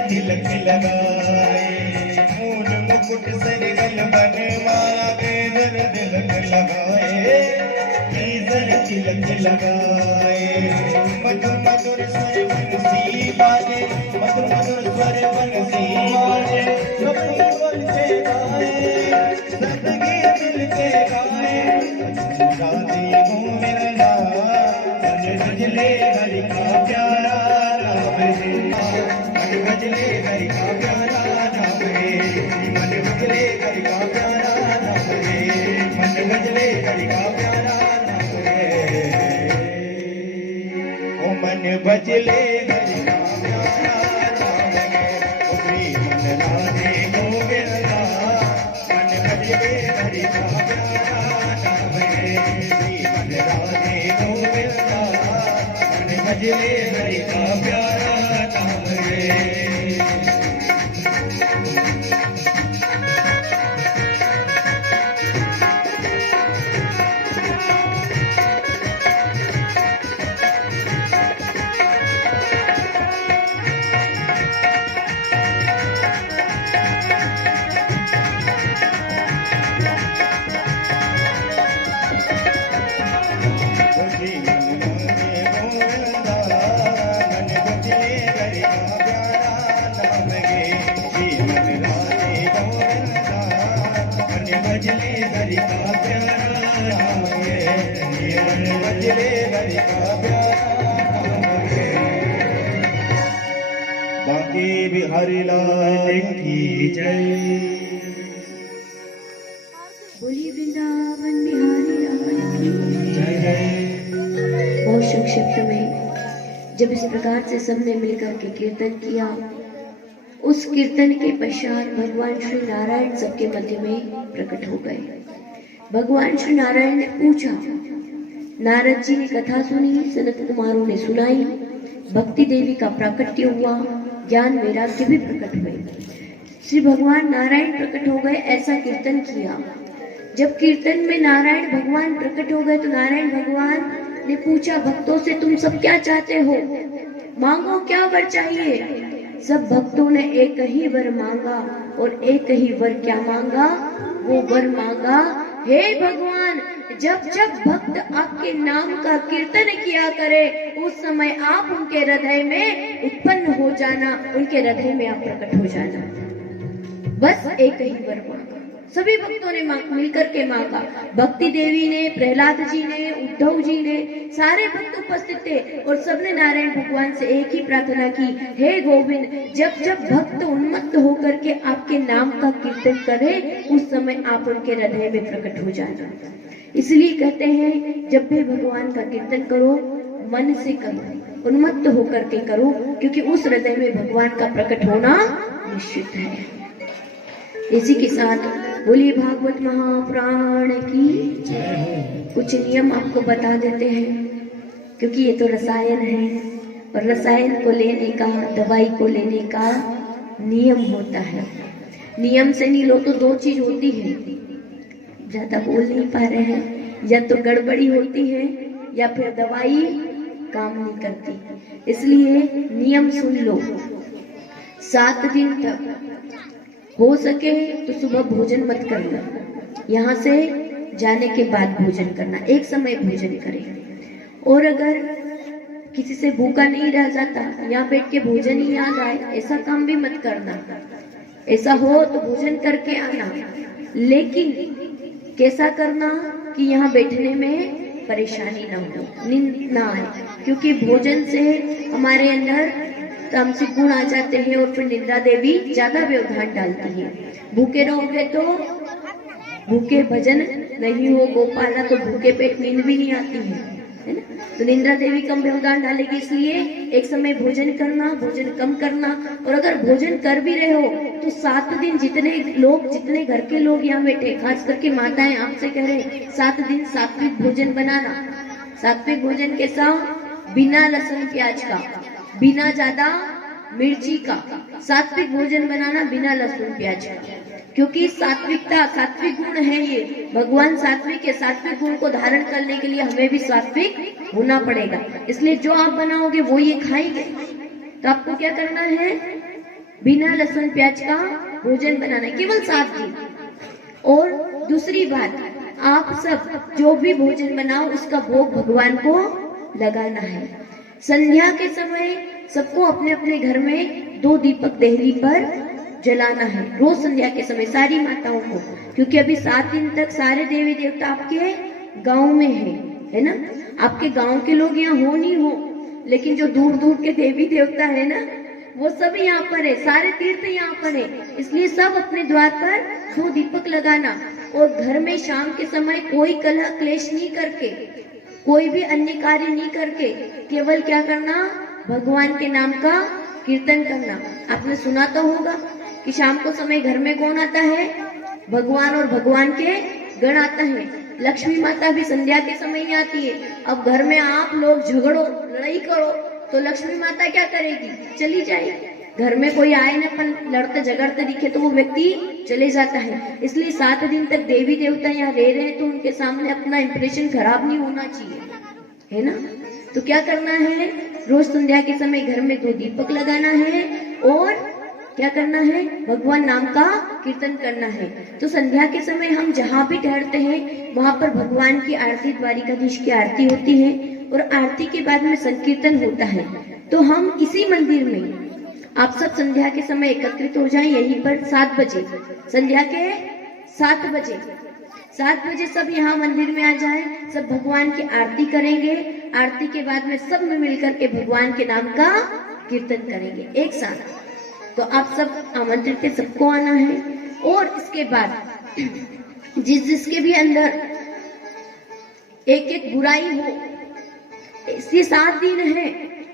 तिलक लगाए, मूल मुकुट सरगल बनवाला, केसर तिलक लगाए, केसर तिलक लगाए। मधुर मधुर स्वर बंसी बाजे, मधुर मधुर स्वर बंसी बाजे। सबके बोल के गाए, सबके दिल के गाए। राधे गोविंदा, मन भजले हरि का प्यारा नाम है। मन भजले हरि का प्यारा नाम है। मन भजले हरि का प्यारा नाम है। मन भजले हरि का प्यारा नाम है। ओ मन भजले हरि का प्यारा नाम है। ओ श्री मन राधे गोविंदा, मन भजले हरि का प्यारा नाम है। श्री मन राधे गोविंदा, मन भजले हरि का प्यारा नाम है। बांके बिहारी लाल की जय। बोलिए वृंदावन बिहारी लाल की जय जय। बहुत संक्षिप्त में जब इस प्रकार से सबने मिलकर के कीर्तन किया उस कीर्तन के पश्चात भगवान श्री नारायण सबके मध्य में प्रकट हो गए। भगवान श्री नारायण ने पूछा, नारद जी ने कथा सुनी, सनत कुमारों ने सुनाई, भक्ति देवी का प्राकट्य हुआ, ज्ञान वैराग्य भी प्रकट हुए। श्री भगवान नारायण प्रकट हो गए, ऐसा कीर्तन किया। जब कीर्तन में नारायण भगवान प्रकट हो गए तो नारायण भगवान ने पूछा भक्तों से, तुम सब क्या चाहते हो, मांगो, क्या वर चाहिए। सब भक्तों ने एक ही वर मांगा, और एक ही वर क्या मांगा, वो वर मांगा, हे भगवान, जब जब भक्त आपके नाम का कीर्तन किया करे उस समय आप उनके हृदय में उत्पन्न हो जाना, उनके हृदय में आप प्रकट हो जाना। बस एक ही वर मांगा। सभी भक्तों ने मिलकर के मांगा। भक्ति देवी ने, प्रहलाद जी ने, उद्धव जी ने, सारे भक्त उपस्थित थे और सबने नारायण भगवान से एक ही प्रार्थना की, हे गोविंद, जब जब भक्त उन्मत्त होकर के आपके नाम का कीर्तन करे उस समय आप उनके हृदय में प्रकट हो जाना। इसलिए कहते हैं जब भी भगवान का कीर्तन करो मन से करो, उन्मत्त होकर के करो, क्योंकि उस हृदय में भगवान का प्रकट होना निश्चित है। इसी के साथ बोलिए भागवत महापुराण की कुछ नियम आपको बता देते हैं, क्योंकि ये तो रसायन है और रसायन को लेने का, दवाई को लेने का नियम होता है। नियम से नहीं लो तो दो चीज होती है, ज्यादा बोल नहीं पा रहे हैं, या तो गड़बड़ी होती है या फिर दवाई काम नहीं करती। इसलिए नियम सुन लो। 7 दिन तक हो सके तो सुबह भोजन मत करना, यहाँ से जाने के बाद भोजन करना, एक समय भोजन करें। और अगर किसी से भूखा नहीं रह जाता, यहाँ बैठ के भोजन ही याद आए, ऐसा काम भी मत करना। ऐसा हो तो भोजन करके आना, लेकिन कैसा करना कि यहाँ बैठने में परेशानी ना हो, नींद ना आए, क्योंकि भोजन से हमारे अंदर तामसिक गुण आ जाते हैं और फिर निद्रा देवी ज्यादा व्यवधान डालती है। भूखे रहोगे तो भूखे भजन नहीं हो गोपाला, तो भूखे पेट नींद भी नहीं आती है ना, तो निद्रा देवी कम व्यवधान डालेगी। इसलिए एक समय भोजन करना, भोजन कम करना। और अगर भोजन कर भी रहे हो तो 7 दिन जितने घर के लोग यहाँ बैठे, खास करके माताएं आपसे कह रहे, 7 दिन सात्विक भोजन बनाना। सात्विक भोजन कैसा, बिना लहसुन प्याज का, बिना ज्यादा मिर्ची का सात्विक भोजन बनाना, बिना लहसुन प्याज का, क्योंकि सात्विकता, सात्विक गुण है ये, भगवान सात्विक है। सात्विक गुण को धारण करने के लिए हमें भी सात्विक होना पड़ेगा। इसलिए जो आप बनाओगे वो ये खाएंगे। तो आपको क्या करना है, बिना लहसुन प्याज का भोजन बनाना है, केवल 7 दिन। और दूसरी बात, आप सब जो भी भोजन बनाओ उसका भोग भगवान को लगाना है। संध्या के समय सबको अपने अपने घर में 2 दीपक देहरी पर जलाना है, रोज संध्या के समय सारी माताओं को, क्योंकि अभी 7 दिन तक सारे देवी देवता आपके गांव में है ना। आपके गांव के लोग यहाँ हो नहीं हो, लेकिन जो दूर दूर के देवी देवता है ना, वो सब यहाँ पर है, सारे तीर्थ यहाँ पर है। इसलिए सब अपने द्वार पर 2 दीपक लगाना। और घर में शाम के समय कोई कलह क्लेश नहीं करके, कोई भी अन्य कार्य नहीं करके, केवल क्या करना, भगवान के नाम का कीर्तन करना। आपने सुना तो होगा कि शाम को समय घर में कौन आता है, भगवान और भगवान के गण आता है। लक्ष्मी माता भी संध्या के समय ही आती है। अब घर में आप लोग झगड़ो, लड़ाई करो तो लक्ष्मी माता क्या करेगी, चली जाएगी। घर में कोई आए ना पर लड़ते झगड़ते दिखे तो वो व्यक्ति चले जाता है। इसलिए 7 दिन तक देवी देवता यहाँ रह रहे हैं तो उनके सामने अपना इंप्रेशन खराब नहीं होना चाहिए, है ना। तो क्या करना है, रोज संध्या के समय घर में 2 दीपक लगाना है और क्या करना है, भगवान नाम का कीर्तन करना है। तो संध्या के समय हम जहाँ भी ठहरते हैं वहां पर भगवान की आरती, द्वारिकाधीश की आरती होती है और आरती के बाद में संकीर्तन होता है। तो हम इसी मंदिर में आप सब संध्या के समय एकत्रित हो जाएं, यहीं पर 7 बजे, संध्या के 7 बजे सब यहाँ मंदिर में आ जाएं, सब भगवान की आरती करेंगे। आरती के बाद में सब में मिलकर के भगवान के नाम का कीर्तन करेंगे एक साथ। तो आप सब आमंत्रित है, सबको आना है। और इसके बाद जिसके भी अंदर एक बुराई हो, इसलिए 7 दिन है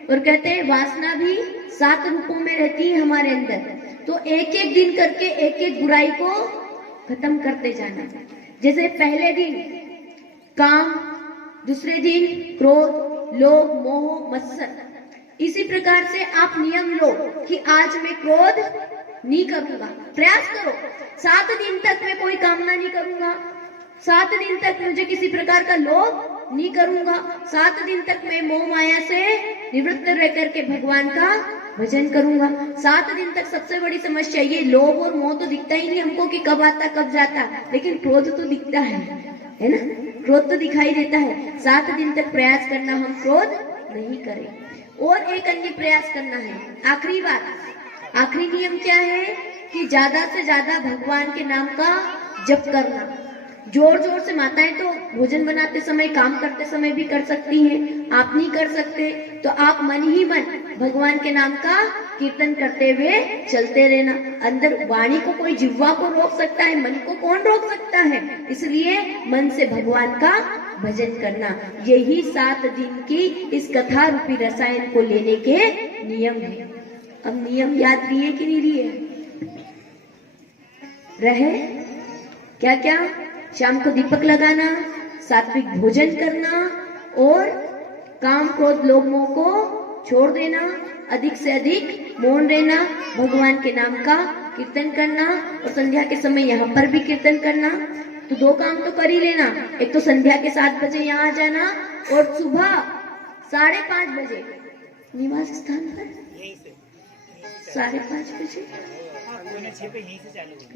और कहते हैं वासना भी 7 रूपों में रहती है हमारे अंदर। तो एक एक दिन करके एक एक बुराई को खत्म करते जाना। जैसे पहले दिन काम, दूसरे दिन क्रोध, लोभ, मोह, मत्सर। इसी प्रकार से आप नियम लो कि आज मैं क्रोध नहीं करूंगा। प्रयास करो 7 दिन तक मैं कोई कामना नहीं करूंगा, 7 दिन तक मुझे किसी प्रकार का लोभ नहीं करूंगा, 7 दिन तक मैं मोह माया से निवृत्त रह करके भगवान का भजन करूंगा। 7 दिन तक सबसे बड़ी समस्या ये लोभ और मोह तो दिखता ही नहीं हमको कि कब आता कब जाता, लेकिन क्रोध तो दिखता है ना, क्रोध तो दिखाई देता है। 7 दिन तक प्रयास करना हम क्रोध नहीं करें। और एक अन्य प्रयास करना है। आखिरी बात, आखिरी नियम क्या है कि ज्यादा से ज्यादा भगवान के नाम का जप करना। जोर जोर से माताएं तो भोजन बनाते समय, काम करते समय भी कर सकती हैं। आप नहीं कर सकते तो आप मन ही मन भगवान के नाम का कीर्तन करते हुए चलते रहना। अंदर वाणी को कोई जिह्वा को रोक सकता है, मन को कौन रोक सकता है? इसलिए मन से भगवान का भजन करना। यही 7 दिन की इस कथा रूपी रसायन को लेने के नियम है। अब नियम याद दिए कि नहीं दिए? रहे क्या क्या? शाम को दीपक लगाना, सात्विक भोजन करना और काम, क्रोध, लोभ, मोह को छोड़ देना, अधिक से अधिक मौन रहना, भगवान के नाम का कीर्तन करना और संध्या के समय यहाँ पर भी कीर्तन करना। तो 2 काम तो कर ही लेना। एक तो संध्या के 7 बजे यहाँ आ जाना और सुबह 5:30 बजे निवास स्थान पर 5:30 बजे,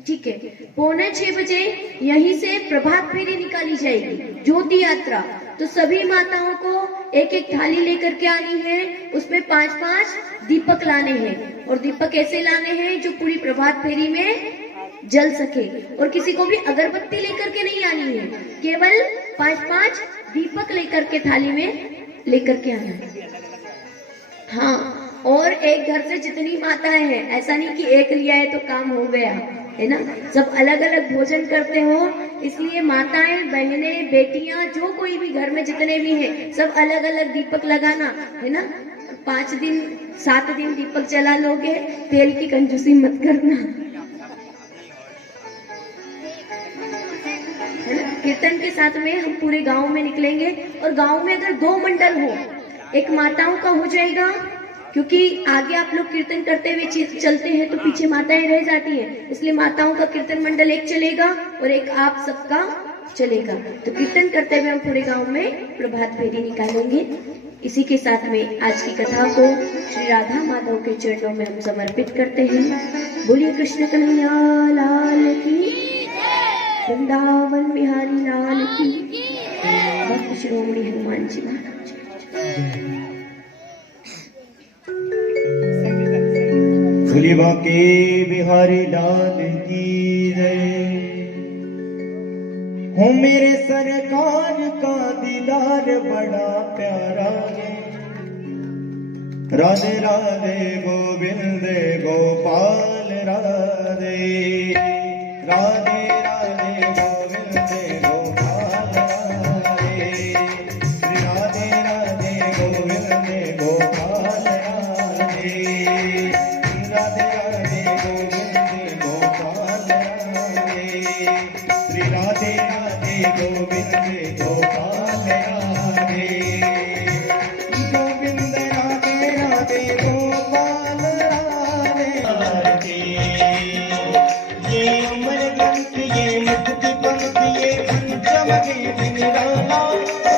ठीक है, 5:45 बजे यहीं से प्रभात फेरी निकाली जाएगी, ज्योति यात्रा। तो सभी माताओं को एक एक थाली लेकर के आनी है, उसमें 5-5 दीपक लाने हैं और दीपक ऐसे लाने हैं जो पूरी प्रभात फेरी में जल सके। और किसी को भी अगरबत्ती लेकर के नहीं आनी है, केवल 5-5 दीपक लेकर के थाली में लेकर के आना है। हाँ, और एक घर से जितनी माताएं हैं, ऐसा नहीं कि एक लिया है तो काम हो गया, है ना, सब अलग अलग भोजन करते हो। इसलिए माताएं, बहनें, बेटियां, जो कोई भी घर में जितने भी हैं, सब अलग अलग दीपक लगाना, है ना। 5 दिन 7 दिन दीपक जला लोगे, तेल की कंजूसी मत करना। कीर्तन के साथ में हम पूरे गांव में निकलेंगे और गांव में अगर 2 मंडल हो, एक माताओं का हो जाएगा, क्योंकि आगे आप लोग कीर्तन करते हुए चलते हैं तो पीछे माताएं रह जाती हैं, इसलिए माताओं का कीर्तन मंडल एक चलेगा और एक आप सबका चलेगा। तो कीर्तन करते हुए हम पूरे गांव में प्रभात फेरी निकालेंगे। इसी के साथ में आज की कथा को श्री राधा माधव के चरणों में हम समर्पित करते हैं। बोलिए कृष्ण कन्हैया लाल की, वृंदावन बिहारी लाल की, भक्त शिरोमणि हनुमान जी महाराज। फुलिवा के बिहारी लाल की जय हो। मेरे सरकार का दीदार बड़ा प्यारा है। राधे राधे गोविंद गोपाल राधे, राधे राधे गोविंद गोपाल राधे, श्री राधे राधे गोविंद गोपाल राधे, राधे राधे गोविंद गोपाल राधे, श्री राधे राधे गोविंद गोपाल राधे, गोविंद राधे राधे गोपाल राधे। ये अमर ग्रंथ, ये मुक्ति पंथ, ये पंचम के निराला,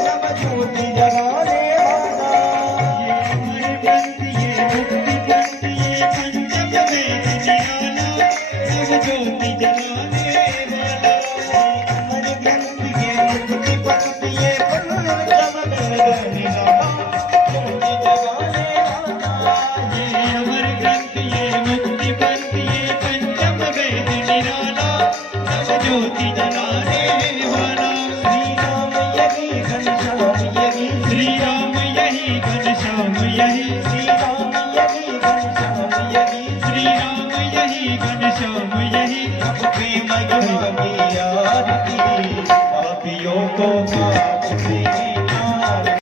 सब ज्योति जगाने वाला। ये अमर ग्रंथ, ये मुक्ति पंथ, ये पंचम के निराला, सब ज्योति जगाने वाला। ये अमर ग्रंथ, ये मुक्ति पंथ, ये पंचम के निराला, ज्योति जगाने वाला। ये अमर ग्रंथ, ये मुक्ति पंथ, ये पंचम के निराला, सब ज्योति जगाने वाला। श्री राम यही घनश्याम यही, श्री राम यही घनश्याम यही, श्री राम यही घनश्याम यही, प्रेम महिमा की आरती, पापियों को माफ दे।